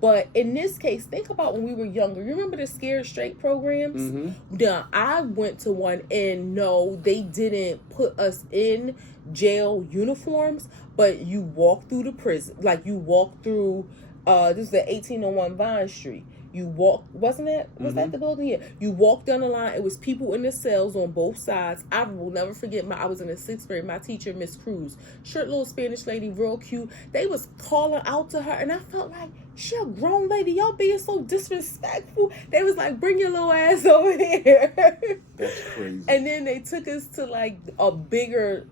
But in this case, think about when we were younger. You remember the Scared Straight programs? Mm-hmm. Yeah, I went to one, and no, they didn't put us in jail uniforms, but you walk through the prison. Like, you walk through, this is the 1801 Vine Street. You walk, wasn't it? Was that the building? Yeah. You walk down the line. It was people in the cells on both sides. I will never forget, I was in the 6th grade. My teacher, Miss Cruz, short little Spanish lady, real cute. They was calling out to her, and I felt like, she a grown lady. Y'all being so disrespectful. They was like, bring your little ass over here. That's crazy. And then they took us to like a bigger,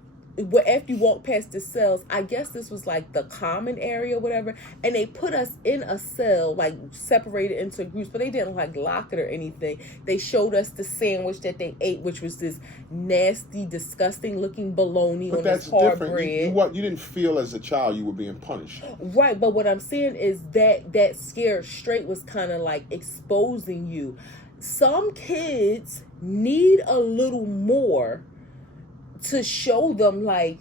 after you walk past the cells, I guess this was like the common area or whatever, and they put us in a cell, like separated into groups, but they didn't like lock it or anything. They showed us the sandwich that they ate, which was this nasty, disgusting looking bologna on this hard bread. You didn't feel as a child you were being punished. Right, but what I'm saying is that Scared Straight was kind of like exposing you. Some kids need a little more to show them, like,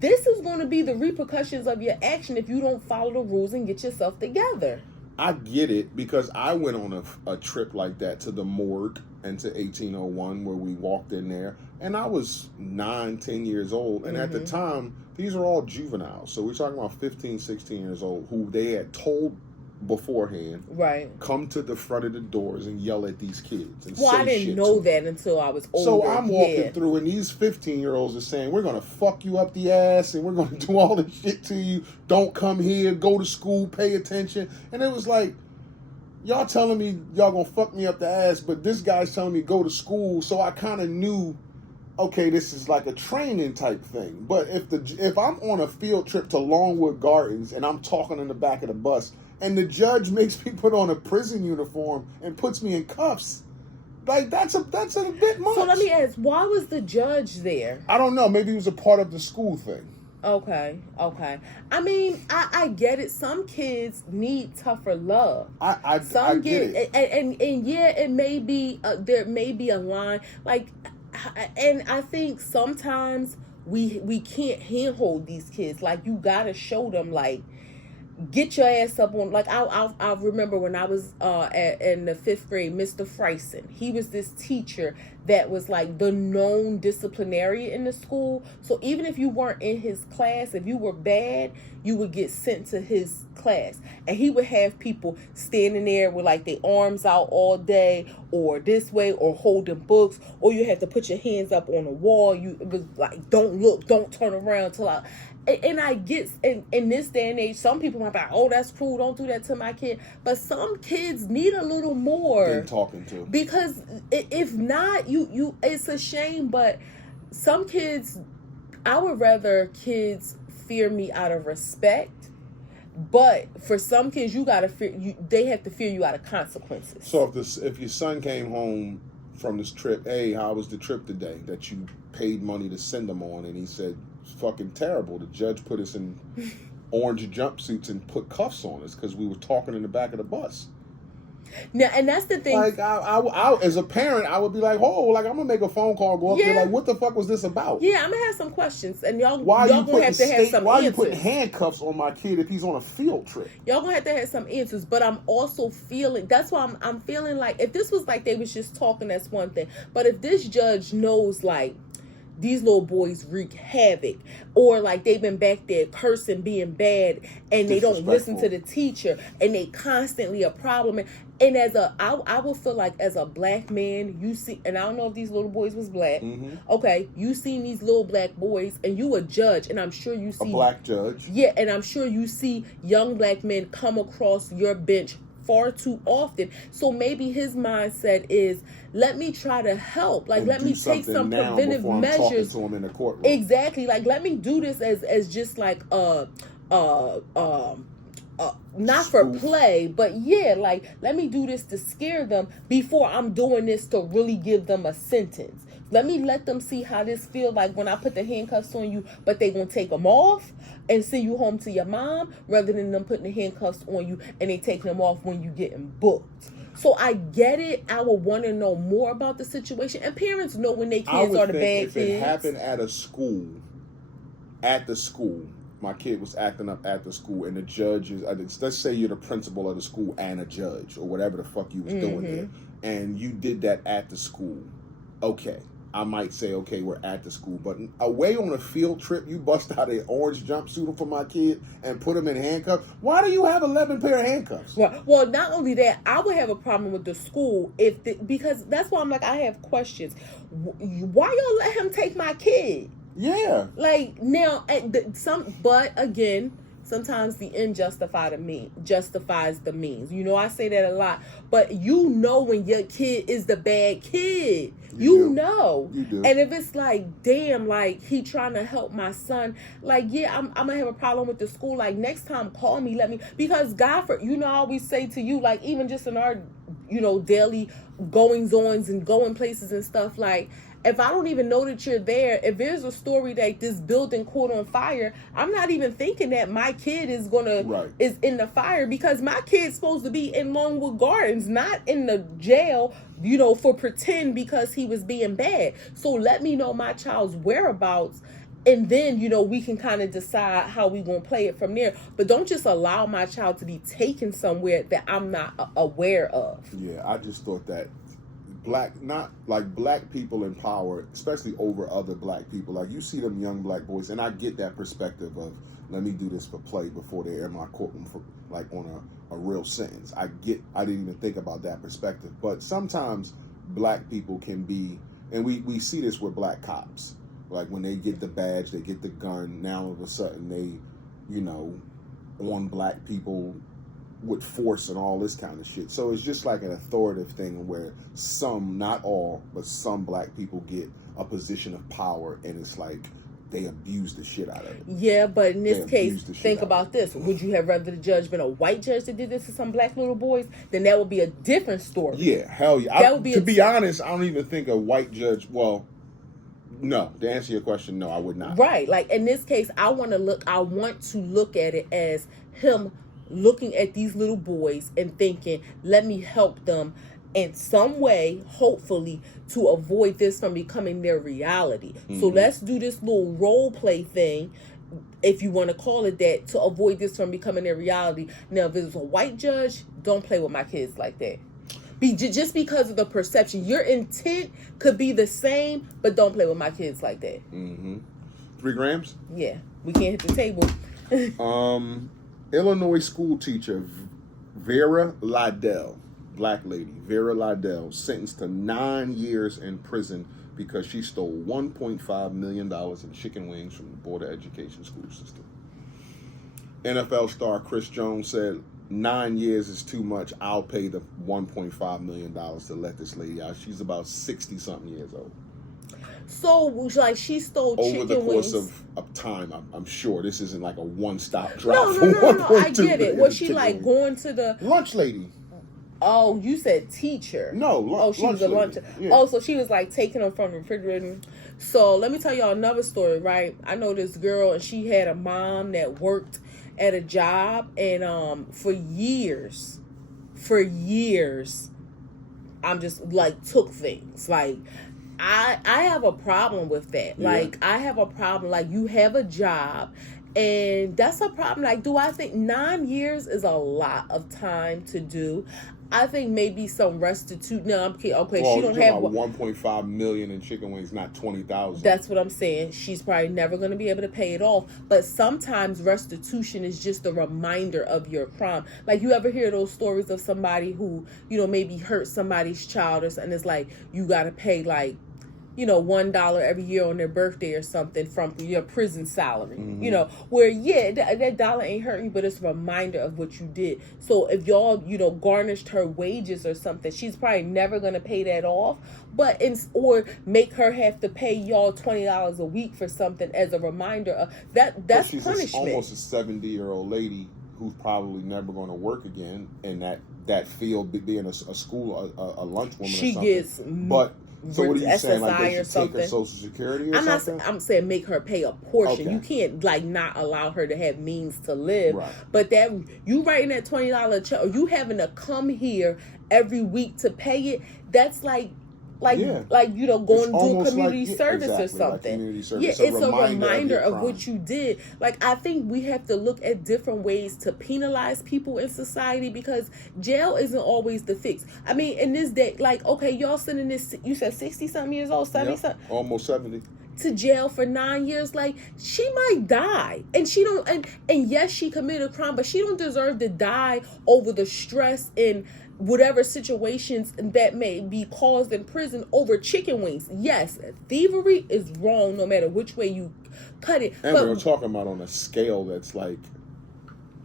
this is going to be the repercussions of your action if you don't follow the rules and get yourself together. I get it, because I went on a trip like that to the morgue and to 1801 where we walked in there, and I was 9-10 years old, and at the time, these are all juveniles, so we're talking about 15, 16 years old, who they had told beforehand, right, come to the front of the doors and yell at these kids. And well, I didn't know that until I was older. So I'm walking through, and these 15-year-olds are saying, we're going to fuck you up the ass, and we're going to do all this shit to you. Don't come here, go to school, pay attention. And it was like, y'all telling me y'all going to fuck me up the ass, but this guy's telling me go to school. So I kind of knew, okay, this is like a training type thing. But if I'm on a field trip to Longwood Gardens and I'm talking in the back of the bus, and the judge makes me put on a prison uniform and puts me in cuffs, like, that's a bit much. So let me ask, why was the judge there? I don't know. Maybe it was a part of the school thing. Okay. I mean, I get it. Some kids need tougher love. I get it. And yeah, it may be, there may be a line, like, and I think sometimes we can't handhold these kids. Like, you gotta show them, like, get your ass up on, like, I remember when I was in the 5th grade, Mr. Freisen, he was this teacher that was like the known disciplinarian in the school. So even if you weren't in his class, if you were bad, you would get sent to his class. And he would have people standing there with like their arms out all day, or this way, or holding books, or you have to put your hands up on the wall. It was like, don't look, don't turn around till I... And I get, in this day and age, some people might be like, oh, that's cruel, don't do that to my kid. But some kids need a little more. Than talking to. Because if not, it's a shame, but some kids, I would rather kids fear me out of respect. But for some kids, you gotta fear, they have to fear you out of consequences. So if your son came home from this trip, hey, how was the trip today that you paid money to send him on, and he said, fucking terrible. The judge put us in orange jumpsuits and put cuffs on us because we were talking in the back of the bus. Now, and that's the thing. Like, I as a parent, I would be like, oh, like, I'm gonna make a phone call, go up there, like, what the fuck was this about? Yeah, I'm gonna have some questions, and y'all gonna have to have some answers. Why are you putting handcuffs on my kid if he's on a field trip? Y'all gonna have to have some answers, but I'm also feeling, that's why I'm feeling like, if this was like they was just talking, that's one thing. But if this judge knows, like, these little boys wreak havoc, or like they've been back there cursing, being bad, and they don't listen to the teacher, and they constantly a problem. And I would feel like as a black man, you see, and I don't know if these little boys was black. Mm-hmm. Okay, you seen these little black boys, and you a judge, and I'm sure you see a black judge. Yeah, and I'm sure you see young black men come across your bench far too often. So maybe his mindset is, let me try to help. Like, let me take some preventive measures. To him in the courtroom. Exactly. Like, let me do this as just like a not for play, but yeah, like, let me do this to scare them before I'm doing this to really give them a sentence. Let me let them see how this feel like when I put the handcuffs on you, but they gonna take them off and send you home to your mom, rather than them putting the handcuffs on you and they taking them off when you getting booked. So I get it. I would want to know more about the situation, and parents know when their kids are the bad if kids. If it happened at a school, my kid was acting up at the school, and the judge is, let's say you're the principal of the school and a judge, or whatever the fuck you was doing there, and you did that at the school, okay, I might say, okay, we're at the school. But away on a field trip, you bust out an orange jumpsuit for my kid and put him in handcuffs. Why do you have 11 pair of handcuffs? Well, not only that, I would have a problem with the school because that's why I'm like, I have questions. Why y'all let him take my kid? Yeah. Like, now, but again, sometimes the end justifies the means. You know, I say that a lot. But you know when your kid is the bad kid. You know. You do. And if it's like, damn, like, he trying to help my son, like, yeah, I'm going to have a problem with the school. Like, next time, call me, because God, I always say to you, like, even just in our, daily goings-ons and going places and stuff, like, if I don't even know that you're there, if there's a story that this building caught on fire, I'm not even thinking that my kid is is in the fire, because my kid's supposed to be in Longwood Gardens, not in the jail, for pretend because he was being bad. So let me know my child's whereabouts, and then, we can kind of decide how we going to play it from there. But don't just allow my child to be taken somewhere that I'm not aware of. Yeah, I just thought that black people in power, especially over other black people. Like, you see them young black boys, and I get that perspective of, let me do this for play before they're in my courtroom for, like, on a real sentence. I didn't even think about that perspective. But sometimes black people can be, and we see this with black cops. Like, when they get the badge, they get the gun, now all of a sudden they, on black people with force and all this kind of shit. So it's just like an authoritative thing where some, not all, but some black people get a position of power, and it's like they abuse the shit out of it. Yeah, but in this case, think about this. Would you have rather the judge been a white judge that did this to some black little boys? Then that would be a different story. Yeah, hell yeah. To be honest, I don't even think a white judge, no, to answer your question, no, I would not. Right. Like, in this case, I want to look at it as him looking at these little boys and thinking, let me help them in some way, hopefully, to avoid this from becoming their reality. Mm-hmm. So let's do this little role play thing, if you want to call it that, to avoid this from becoming their reality. Now, if it's a white judge, don't play with my kids like that. Just because of the perception. Your intent could be the same, but don't play with my kids like that. Mm-hmm. 3 grams? Yeah. We can't hit the table. Illinois school teacher Vera Liddell, black lady, Vera Liddell, sentenced to 9 years in prison because she stole $1.5 million in chicken wings from the Board of Education school system. NFL star Chris Jones said, 9 years is too much. I'll pay the $1.5 million to let this lady out. She's about 60-something years old. So, like, she stole chicken wings. Over the course of time, I'm sure. This isn't like a one-stop drop. No, I get it. Was she, like, going to the... Lunch lady. Oh, you said teacher. No, she was a lunch. Yeah. Oh, so she was, like, taking them from the refrigerator. So, let me tell y'all another story, right? I know this girl, and she had a mom that worked at a job, and for years, I'm just, like, took things. Like, I have a problem with that. Yeah. Like, I have a problem. Like, you have a job, and that's a problem. Like, do I think 9 years is a lot of time to do? I think maybe some restitute. No, I'm kidding. Okay, well, she don't have 1.5 million in chicken wings, not 20,000. That's what I'm saying. She's probably never going to be able to pay it off. But sometimes restitution is just a reminder of your crime. Like, you ever hear those stories of somebody who, maybe hurt somebody's child, and it's like you got to pay like $1 every year on their birthday or something from your prison salary. Where that dollar ain't hurting you, but it's a reminder of what you did. So if y'all garnished her wages or something, she's probably never gonna pay that off, or make her have to pay y'all $20 a week for something as a reminder of that. That's she's punishment. Almost a 70-year-old lady who's probably never going to work again in that field, being a school, a lunchwoman. She or something. Gets, but so what are you saying? Like they should take her something. Social Security or something? I'm saying make her pay a portion. Okay. You can't not allow her to have means to live. Right. But that you writing that $20 check, or you having to come here every week to pay it. That's going to do community service or something. Like community service. Yeah, it's a reminder of what you did. I think we have to look at different ways to penalize people in society, because jail isn't always the fix. I mean, in this day, okay, y'all sending this, you said 60-something years old, 70-something? Almost 70. To jail for 9 years, she might die, and she don't, and yes, she committed a crime, but she don't deserve to die over the stress and whatever situations that may be caused in prison over chicken wings. Yes, thievery is wrong no matter which way you cut it. And we're talking about on a scale that's like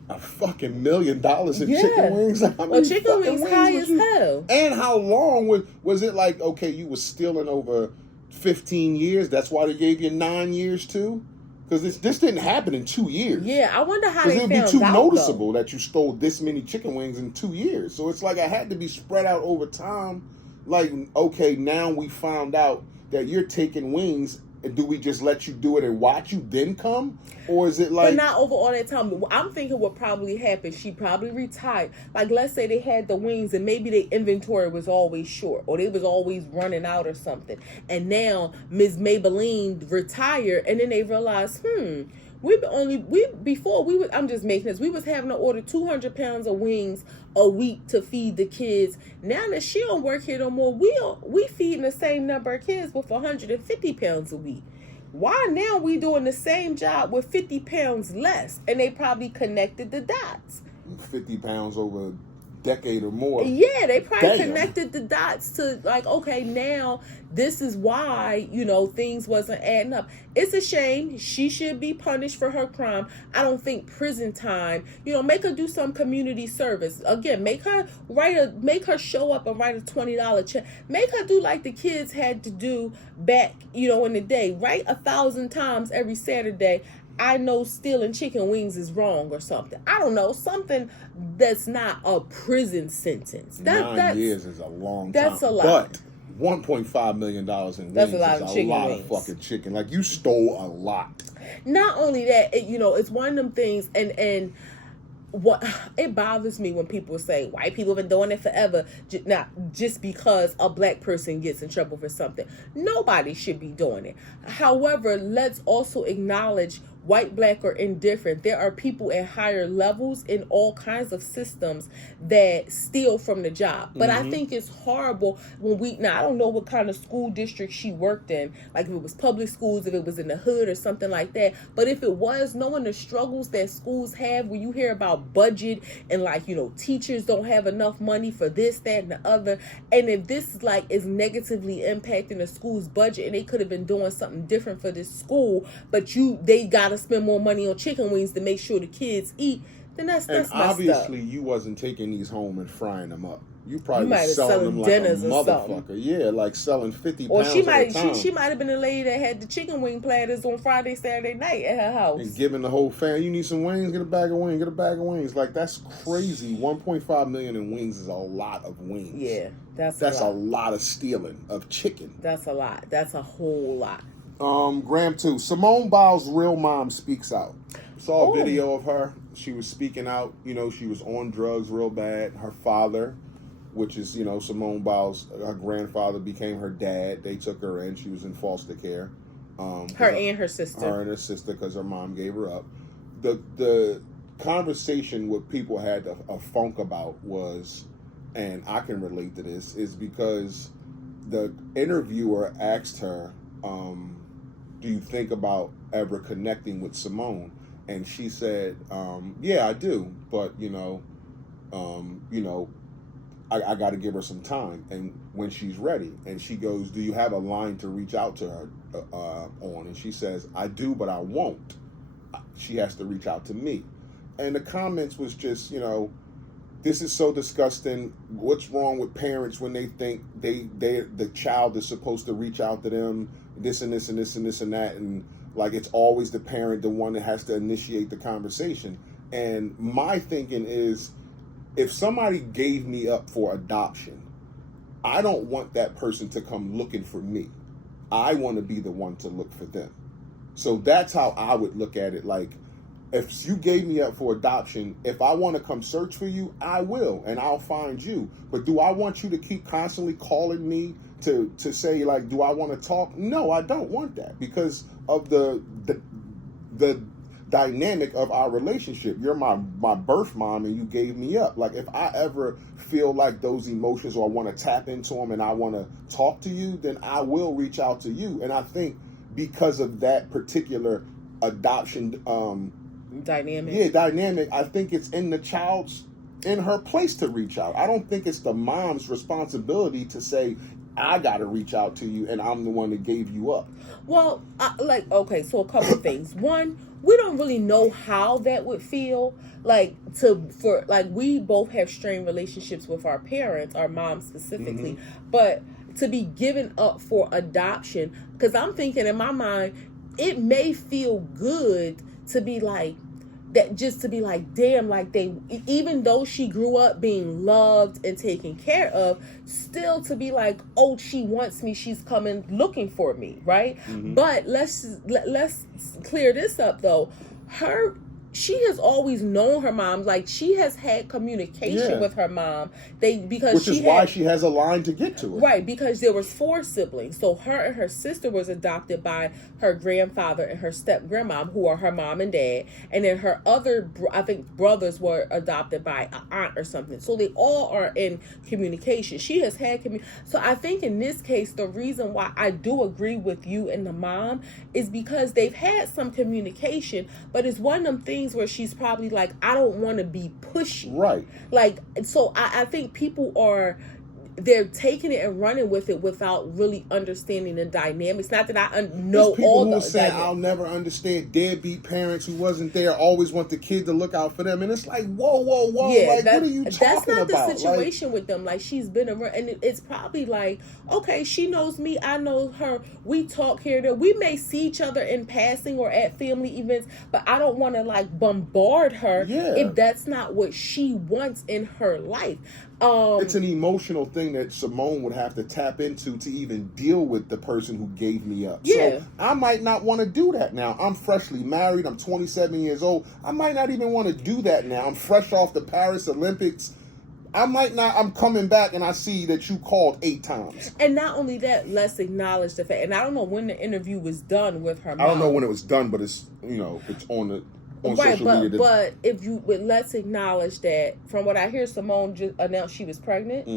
a fucking $1 million in chicken wings. Chicken wings high as hell. And how long was it? Like, okay, you were stealing over 15 years. That's why they gave you 9 years too. Because this didn't happen in 2 years. Yeah, I wonder how they found out. It would be too noticeable that you stole this many chicken wings in 2 years. So it's like it had to be spread out over time. Like, okay, now we found out that you're taking wings. Do we just let you do it and watch you then come? Or is it like... But not over all that time. I'm thinking what probably happened, she probably retired. Let's say they had the wings and maybe their inventory was always short, or they was always running out or something. And now Ms. Maybelline retired, and then they realized, I'm just making this, we was having to order 200 pounds of wings a week to feed the kids. Now that she don't work here no more, we feeding the same number of kids with 150 pounds a week. Why now we doing the same job with 50 pounds less? And they probably connected the dots. 50 pounds over a decade or more. Yeah, they probably connected the dots to okay, now this is why, things wasn't adding up. It's a shame. She should be punished for her crime. I don't think prison time, make her do some community service. Again, make her show up and write a $20 check. Make her do like the kids had to do back, in the day. Write 1,000 times every Saturday, I know stealing chicken wings is wrong or something. I don't know, something that's not a prison sentence. 9 years is a long time. That's a lot. But $1.5 million in wings is a lot of fucking chicken. Like, you stole a lot. Not only that, it's one of them things, and what it bothers me when people say white people have been doing it forever, not just because a black person gets in trouble for something. Nobody should be doing it. However, let's also acknowledge, white, black, or indifferent, there are people at higher levels in all kinds of systems that steal from the job. But I think it's horrible when I don't know what kind of school district she worked in, like if it was public schools, if it was in the hood or something like that. But if it was, knowing the struggles that schools have, when you hear about budget and teachers don't have enough money for this, that, and the other. And if this is negatively impacting the school's budget, and they could have been doing something different for this school, but they got to spend more money on chicken wings to make sure the kids eat, then that's messed up. Obviously you wasn't taking these home and frying them up. You probably was selling them like a motherfucker. Yeah, like selling 50 pounds at a time. She might have been the lady that had the chicken wing platters on Friday, Saturday night at her house. And giving the whole family, you need some wings, get a bag of wings, Like, that's crazy. 1.5 million in wings is a lot of wings. Yeah, that's a lot of stealing of chicken. That's a lot. That's a whole lot. Graham 2. Simone Biles' real mom speaks out. Saw a video of her. She was speaking out. She was on drugs real bad. Her father, which is, Simone Biles, her grandfather became her dad. They took her in. She was in foster care. Her and her sister. Her and her sister, because her mom gave her up. The conversation what people had a funk about was, and I can relate to this, is because the interviewer asked her, do you think about ever connecting with Simone? And she said, yeah, I do. But, I got to give her some time, and when she's ready, and she goes, do you have a line to reach out to her on? And she says, I do, but I won't. She has to reach out to me. And the comments was just, this is so disgusting. What's wrong with parents when they think the child is supposed to reach out to them, this and this and this and this and that, and like it's always the parent, the one that has to initiate the conversation. And my thinking is, if somebody gave me up for adoption, I don't want that person to come looking for me. I want to be the one to look for them. So that's how I would look at it. Like, if you gave me up for adoption, if I want to come search for you, I will, and I'll find you. But do I want you to keep constantly calling me to say, like, do I want to talk? No, I don't want that, because of the dynamic of our relationship. You're my birth mom, and you gave me up. Like, if I ever feel like those emotions, or I want to tap into them and I want to talk to you, then I will reach out to you. And I think because of that particular adoption dynamic, I think it's in her place to reach out. I don't think it's the mom's responsibility to say, I got to reach out to you and I'm the one that gave you up. Well, so a couple of things. One, we don't really know how that would feel. We both have strained relationships with our parents, our moms specifically, but to be given up for adoption, because I'm thinking in my mind, it may feel good to be like that, just to be like, damn, like even though she grew up being loved and taken care of, still to be like, oh, she wants me, she's coming looking for me, right? But let's clear this up though. She has always known her mom. Like, she has had communication with her mom. Which is why she has a line to get to her. Right, because there was 4 siblings. So her and her sister was adopted by her grandfather and her step-grandmom, who are her mom and dad. And then her other, I think, brothers were adopted by an aunt or something. So they all are in communication. She has had So I think in this case, the reason why I do agree with you and the mom is because they've had some communication, but it's one of them things where she's probably like, I don't want to be pushy. Right. Like, so I think people they're taking it and running with it without really understanding the dynamics. Not that I know all the people saying, I'll never understand deadbeat parents who wasn't there, always want the kid to look out for them. And it's like, whoa. Yeah, like, what are you talking about? That's not the situation with them. Like, she's been around, and it's probably like, okay, she knows me, I know her, we talk here and there. We may see each other in passing or at family events, but I don't want to, like, bombard her if that's not what she wants in her life. It's an emotional thing that Simone would have to tap into to even deal with the person who gave me up. Yeah. So I might not want to do that now. I'm freshly married. I'm 27 years old. I might not even want to do that now. I'm fresh off the Paris Olympics. I'm coming back and I see that you called 8 times. And not only that, let's acknowledge the fact, and I don't know when the interview was done with her mom. I don't know when it was done, but it's, it's on the... Right, but let's acknowledge that from what I hear, Simone just announced she was pregnant,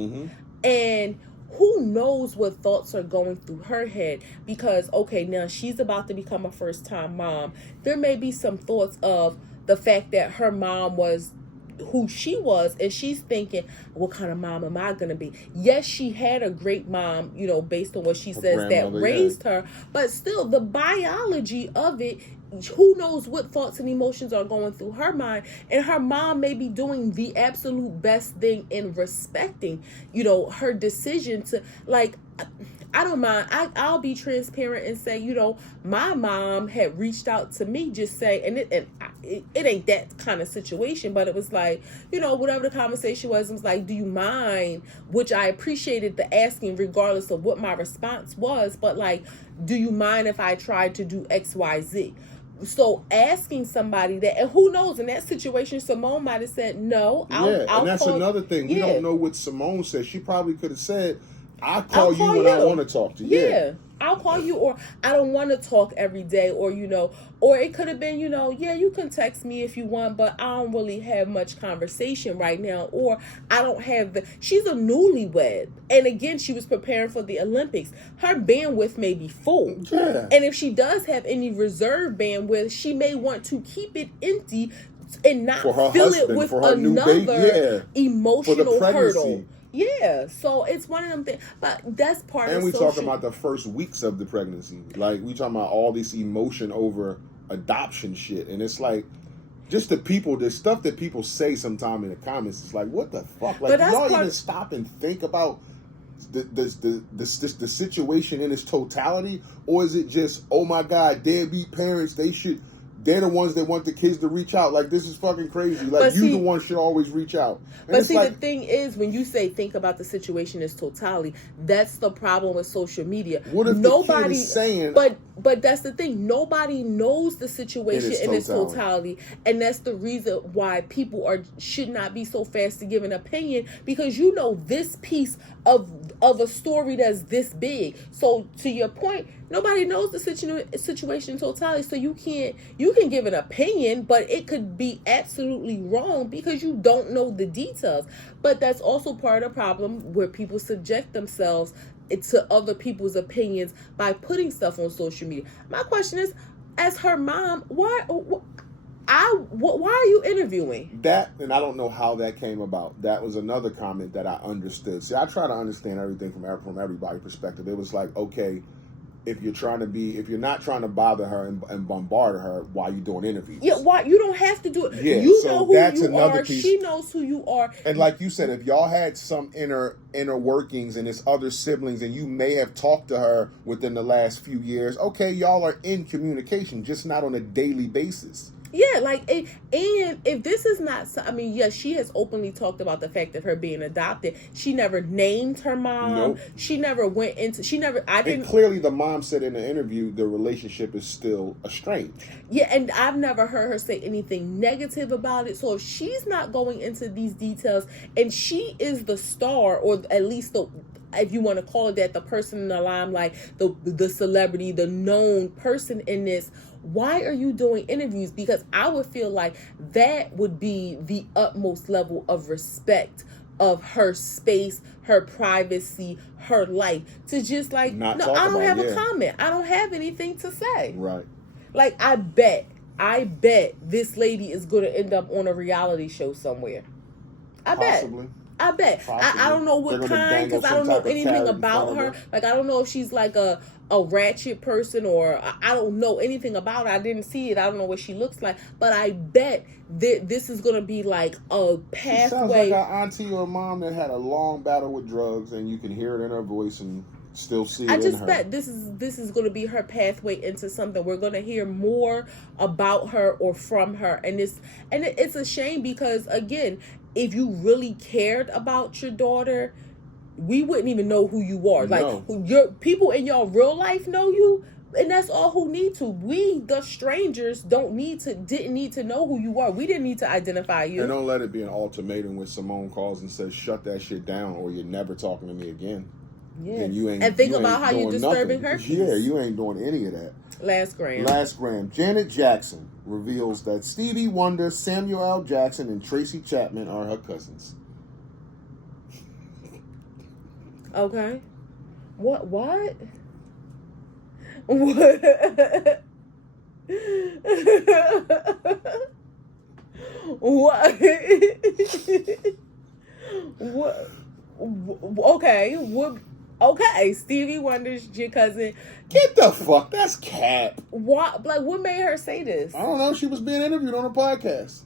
and who knows what thoughts are going through her head, because okay, now she's about to become a first-time mom. There may be some thoughts of the fact that her mom was who she was, and she's thinking, what kind of mom am I going to be? Yes, she had a great mom, based on what she says, that raised her, but still the biology of it, who knows what thoughts and emotions are going through her mind. And her mom may be doing the absolute best thing in respecting, her decision to, like, I don't mind. I'll be transparent and say, my mom had reached out to me, just say, and it ain't that kind of situation, but it was like, whatever the conversation was, it was like, do you mind? Which I appreciated the asking regardless of what my response was, but like, do you mind if I tried to do X, Y, Z? So asking somebody that, and who knows, in that situation, Simone might have said no. And that's another thing. We don't know what Simone said. She probably could have said, I'll call you when I want to talk to you. Yeah. I'll call you, or I don't want to talk every day, or or it could have been, you can text me if you want, but I don't really have much conversation right now, or I don't have she's a newlywed, and again, she was preparing for the Olympics. Her bandwidth may be full, and if she does have any reserve bandwidth, she may want to keep it empty and not fill it with another emotional hurdle. Yeah, so it's one of them things. But that's part of And we social... talking about the first weeks of the pregnancy. Like, we talking about all this emotion over adoption shit. And it's like, just the stuff that people say sometime in the comments, it's like, what the fuck? Like, do y'all even stop and think about the situation in its totality? Or is it just, oh my God, deadbeat parents, they're the ones that want the kids to reach out. Like, this is fucking crazy. Like, the one should always reach out. And but see, the thing is, when you say think about the situation as totality, that's the problem with social media. What if the kid is saying... But that's the thing. Nobody knows the situation in its totality. And that's the reason why people should not be so fast to give an opinion, because you know this piece of a story that's this big. So to your point, nobody knows the situation in totality. So you can give an opinion, but it could be absolutely wrong because you don't know the details. But that's also part of the problem where people subject themselves to other people's opinions by putting stuff on social media. My question is, as her mom, why are you interviewing? That, and I don't know how that came about. That was another comment that I understood. See, I try to understand everything from everybody's perspective. It was like, okay, if you're not trying to bother her and bombard her, why are you doing interviews? Yeah, why you don't have to do it. Yeah, you so know who that's you another are. piece. She knows who you are. And like you said, if y'all had some inner workings and it's other siblings, and you may have talked to her within the last few years, okay, y'all are in communication, just not on a daily basis. Yeah, like, and if this is not, I mean, yes, she has openly talked about the fact of her being adopted. She never named her mom. Nope. She never went into, And clearly the mom said in the interview the relationship is still estranged. Yeah, and I've never heard her say anything negative about it. So if she's not going into these details, and she is the star, or at least if you want to call it that, the person in the limelight, the celebrity, the known person in this, why are you doing interviews? Because I would feel like that would be the utmost level of respect of her space, her privacy, her life. To just like, no, I don't have a comment. I don't have anything to say. Right. Like, I bet this lady is going to end up on a reality show somewhere. I bet. I don't know what kind, because I don't know anything about her. Like, I don't know if she's like a ratchet person, or I don't know anything about her. I didn't see it. I don't know what she looks like. But I bet this is going to be like a pathway. She sounds like an auntie or a mom that had a long battle with drugs, and you can hear it in her voice and still see it in her. I just bet this is going to be her pathway into something. We're going to hear more about her or from her. And it's a shame, because, again, if you really cared about your daughter, we wouldn't even know who you are. No. Like, your people in your real life know you, and that's all who need to. We, the strangers, didn't need to know who you are. We didn't need to identify you. And don't let it be an ultimatum when Simone calls and says, "Shut that shit down, or you're never talking to me again." Yeah. And think about how you're disturbing her peace. Yeah, you ain't doing any of that. Last gram. Janet Jackson reveals that Stevie Wonder, Samuel L. Jackson, and Tracy Chapman are her cousins. Okay. What? What? What? Okay. What? Okay, Stevie Wonder's your cousin. Get the fuck, that's cap. What? Like, what made her say this? I don't know. She was being interviewed on a podcast,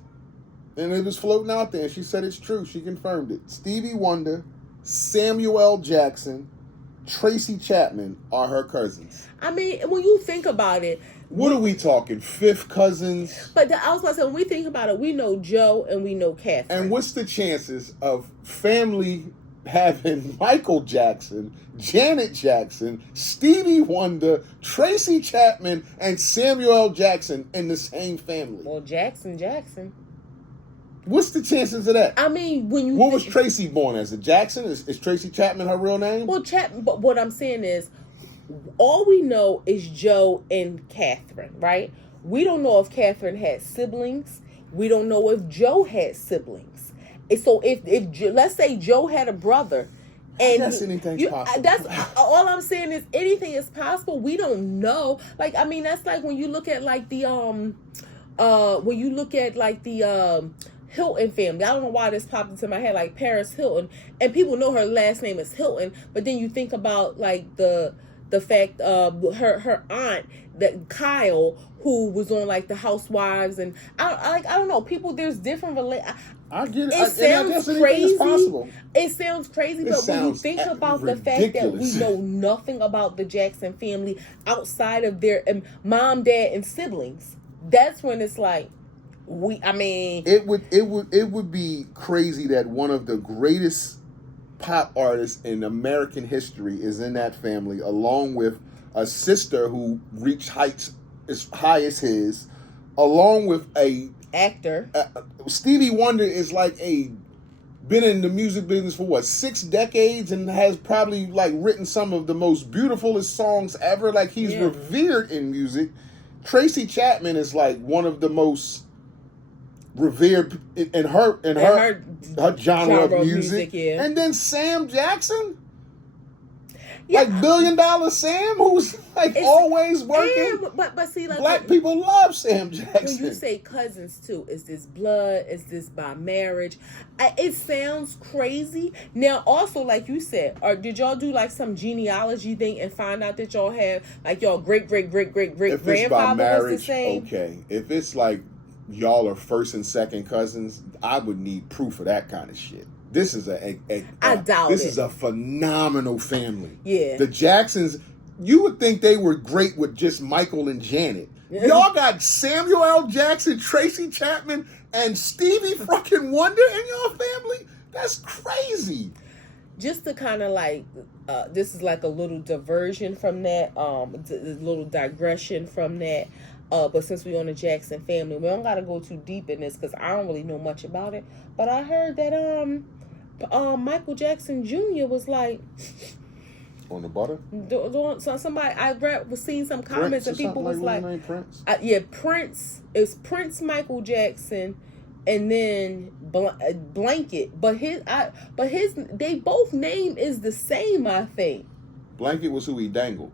and it was floating out there, and she said it's true. She confirmed it. Stevie Wonder, Samuel L. Jackson, Tracy Chapman are her cousins. I mean, when you think about it, what are we talking? Fifth cousins? But I was about to say, when we think about it, we know Joe and we know Catherine. And what's the chances of family having Michael Jackson, Janet Jackson, Stevie Wonder, Tracy Chapman, and Samuel L. Jackson in the same family? Well, Jackson. What's the chances of that? I mean, when you... What was Tracy born as? A Jackson? Is Tracy Chapman her real name? Well, but what I'm saying is, all we know is Joe and Catherine, right? We don't know if Catherine had siblings. We don't know if Joe had siblings. And so if let's say Joe had a brother, and I guess anything's possible. That's all I'm saying is anything is possible. We don't know. Like, I mean, that's like when you look at like the Hilton family. I don't know why this popped into my head, like Paris Hilton, and people know her last name is Hilton, but then you think about like the fact of her aunt, that Kyle, who was on like the Housewives, and I don't know, people, there's different I get it. It sounds crazy. It sounds crazy, but when you think about the fact that we know nothing about the Jackson family outside of their mom, dad, and siblings, that's when it's like, it would be crazy that one of the greatest pop artists in American history is in that family, along with a sister who reached heights as high as his, along with a actor. Stevie Wonder is been in the music business for 6 decades and has probably written some of the most beautifulest songs ever. Like, he's revered in music. Tracy Chapman is one of the most revered in her genre of music. Yeah. And then Sam Jackson, $1 billion Sam, who's always working. But see, black people love Sam Jackson. When you say cousins too, is this blood? Is this by marriage? It sounds crazy. Now, also, like you said, did y'all do some genealogy thing and find out that y'all have y'all great grandfather was the same? Okay, if it's y'all are first and second cousins, I would need proof of that kind of shit. This is I doubt this it. is a phenomenal family. Yeah. The Jacksons, you would think they were great with just Michael and Janet. Y'all got Samuel L. Jackson, Tracy Chapman, and Stevie fucking Wonder in your family? That's crazy. Just to kind of this is a little diversion from that, a little digression from that. But since we're on the Jackson family, we don't gotta go too deep in this because I don't really know much about it. But I heard that Michael Jackson Jr. was on the butter. Somebody I was seeing some comments and people was Prince. Prince. It's Prince Michael Jackson, and then Blanket. But they both name is the same, I think. Blanket was who he dangled.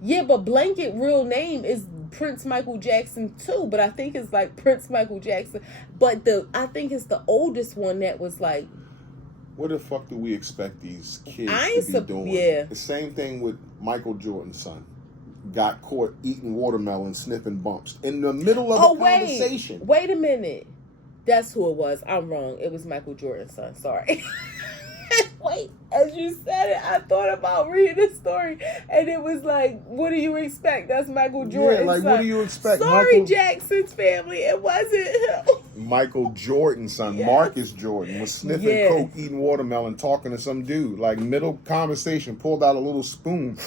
Yeah, but Blanket real name is Prince Michael Jackson too, but I think it's Prince Michael Jackson. But I think it's the oldest one that was what the fuck do we expect these kids to be doing? Yeah. The same thing with Michael Jordan's son. Got caught eating watermelon, sniffing bumps in the middle of a conversation. Wait a minute. That's who it was. I'm wrong. It was Michael Jordan's son. Sorry. Wait, as you said it, I thought about reading this story, and it was what do you expect? That's Michael Jordan's son. What do you expect? Sorry, Jackson's family. It wasn't him. Michael Jordan's son, Marcus Jordan, was sniffing coke, eating watermelon, talking to some dude. Middle conversation, pulled out a little spoon.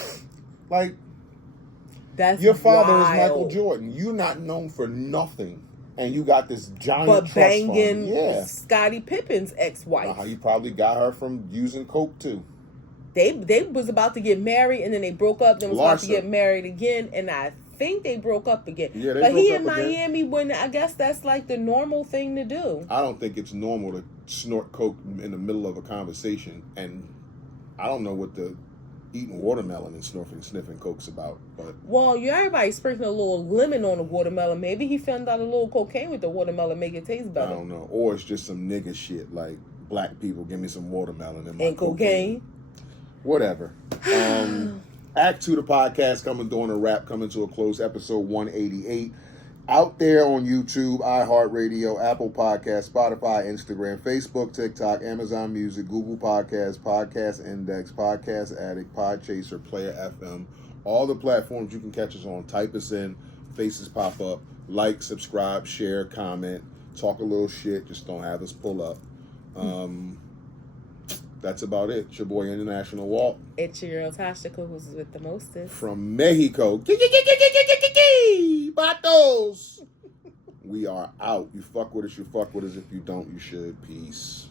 That's your father wild. is Michael Jordan. You're not known for nothing. And you got this giant but trust banging fund. Scottie Pippen's ex-wife. You probably got her from using coke too. They was about to get married, and then they broke up. Then was about to get married again, and I think they broke up again. Yeah, they but broke he up in Miami again. When I guess that's the normal thing to do. I don't think it's normal to snort coke in the middle of a conversation, and I don't know what the eating watermelon and sniffing coke's about. But everybody sprinkling a little lemon on the watermelon. Maybe he found out a little cocaine with the watermelon make it taste better. I don't know. Or it's just some nigga shit black people give me some watermelon and cocaine. Whatever. Act 2 the podcast coming to a close, episode 188. Out there on YouTube, iHeartRadio, Apple Podcasts, Spotify, Instagram, Facebook, TikTok, Amazon Music, Google Podcasts, Podcast Index, Podcast Addict, Podchaser, Player FM, all the platforms you can catch us on. Type us in, faces pop up, like, subscribe, share, comment, talk a little shit, just don't have us pull up. That's about it. It's your boy International Walt. It's your girl Tasha, who's with the mostest. From Mexico. Batos. We are out. You fuck with us, if you don't, you should. Peace.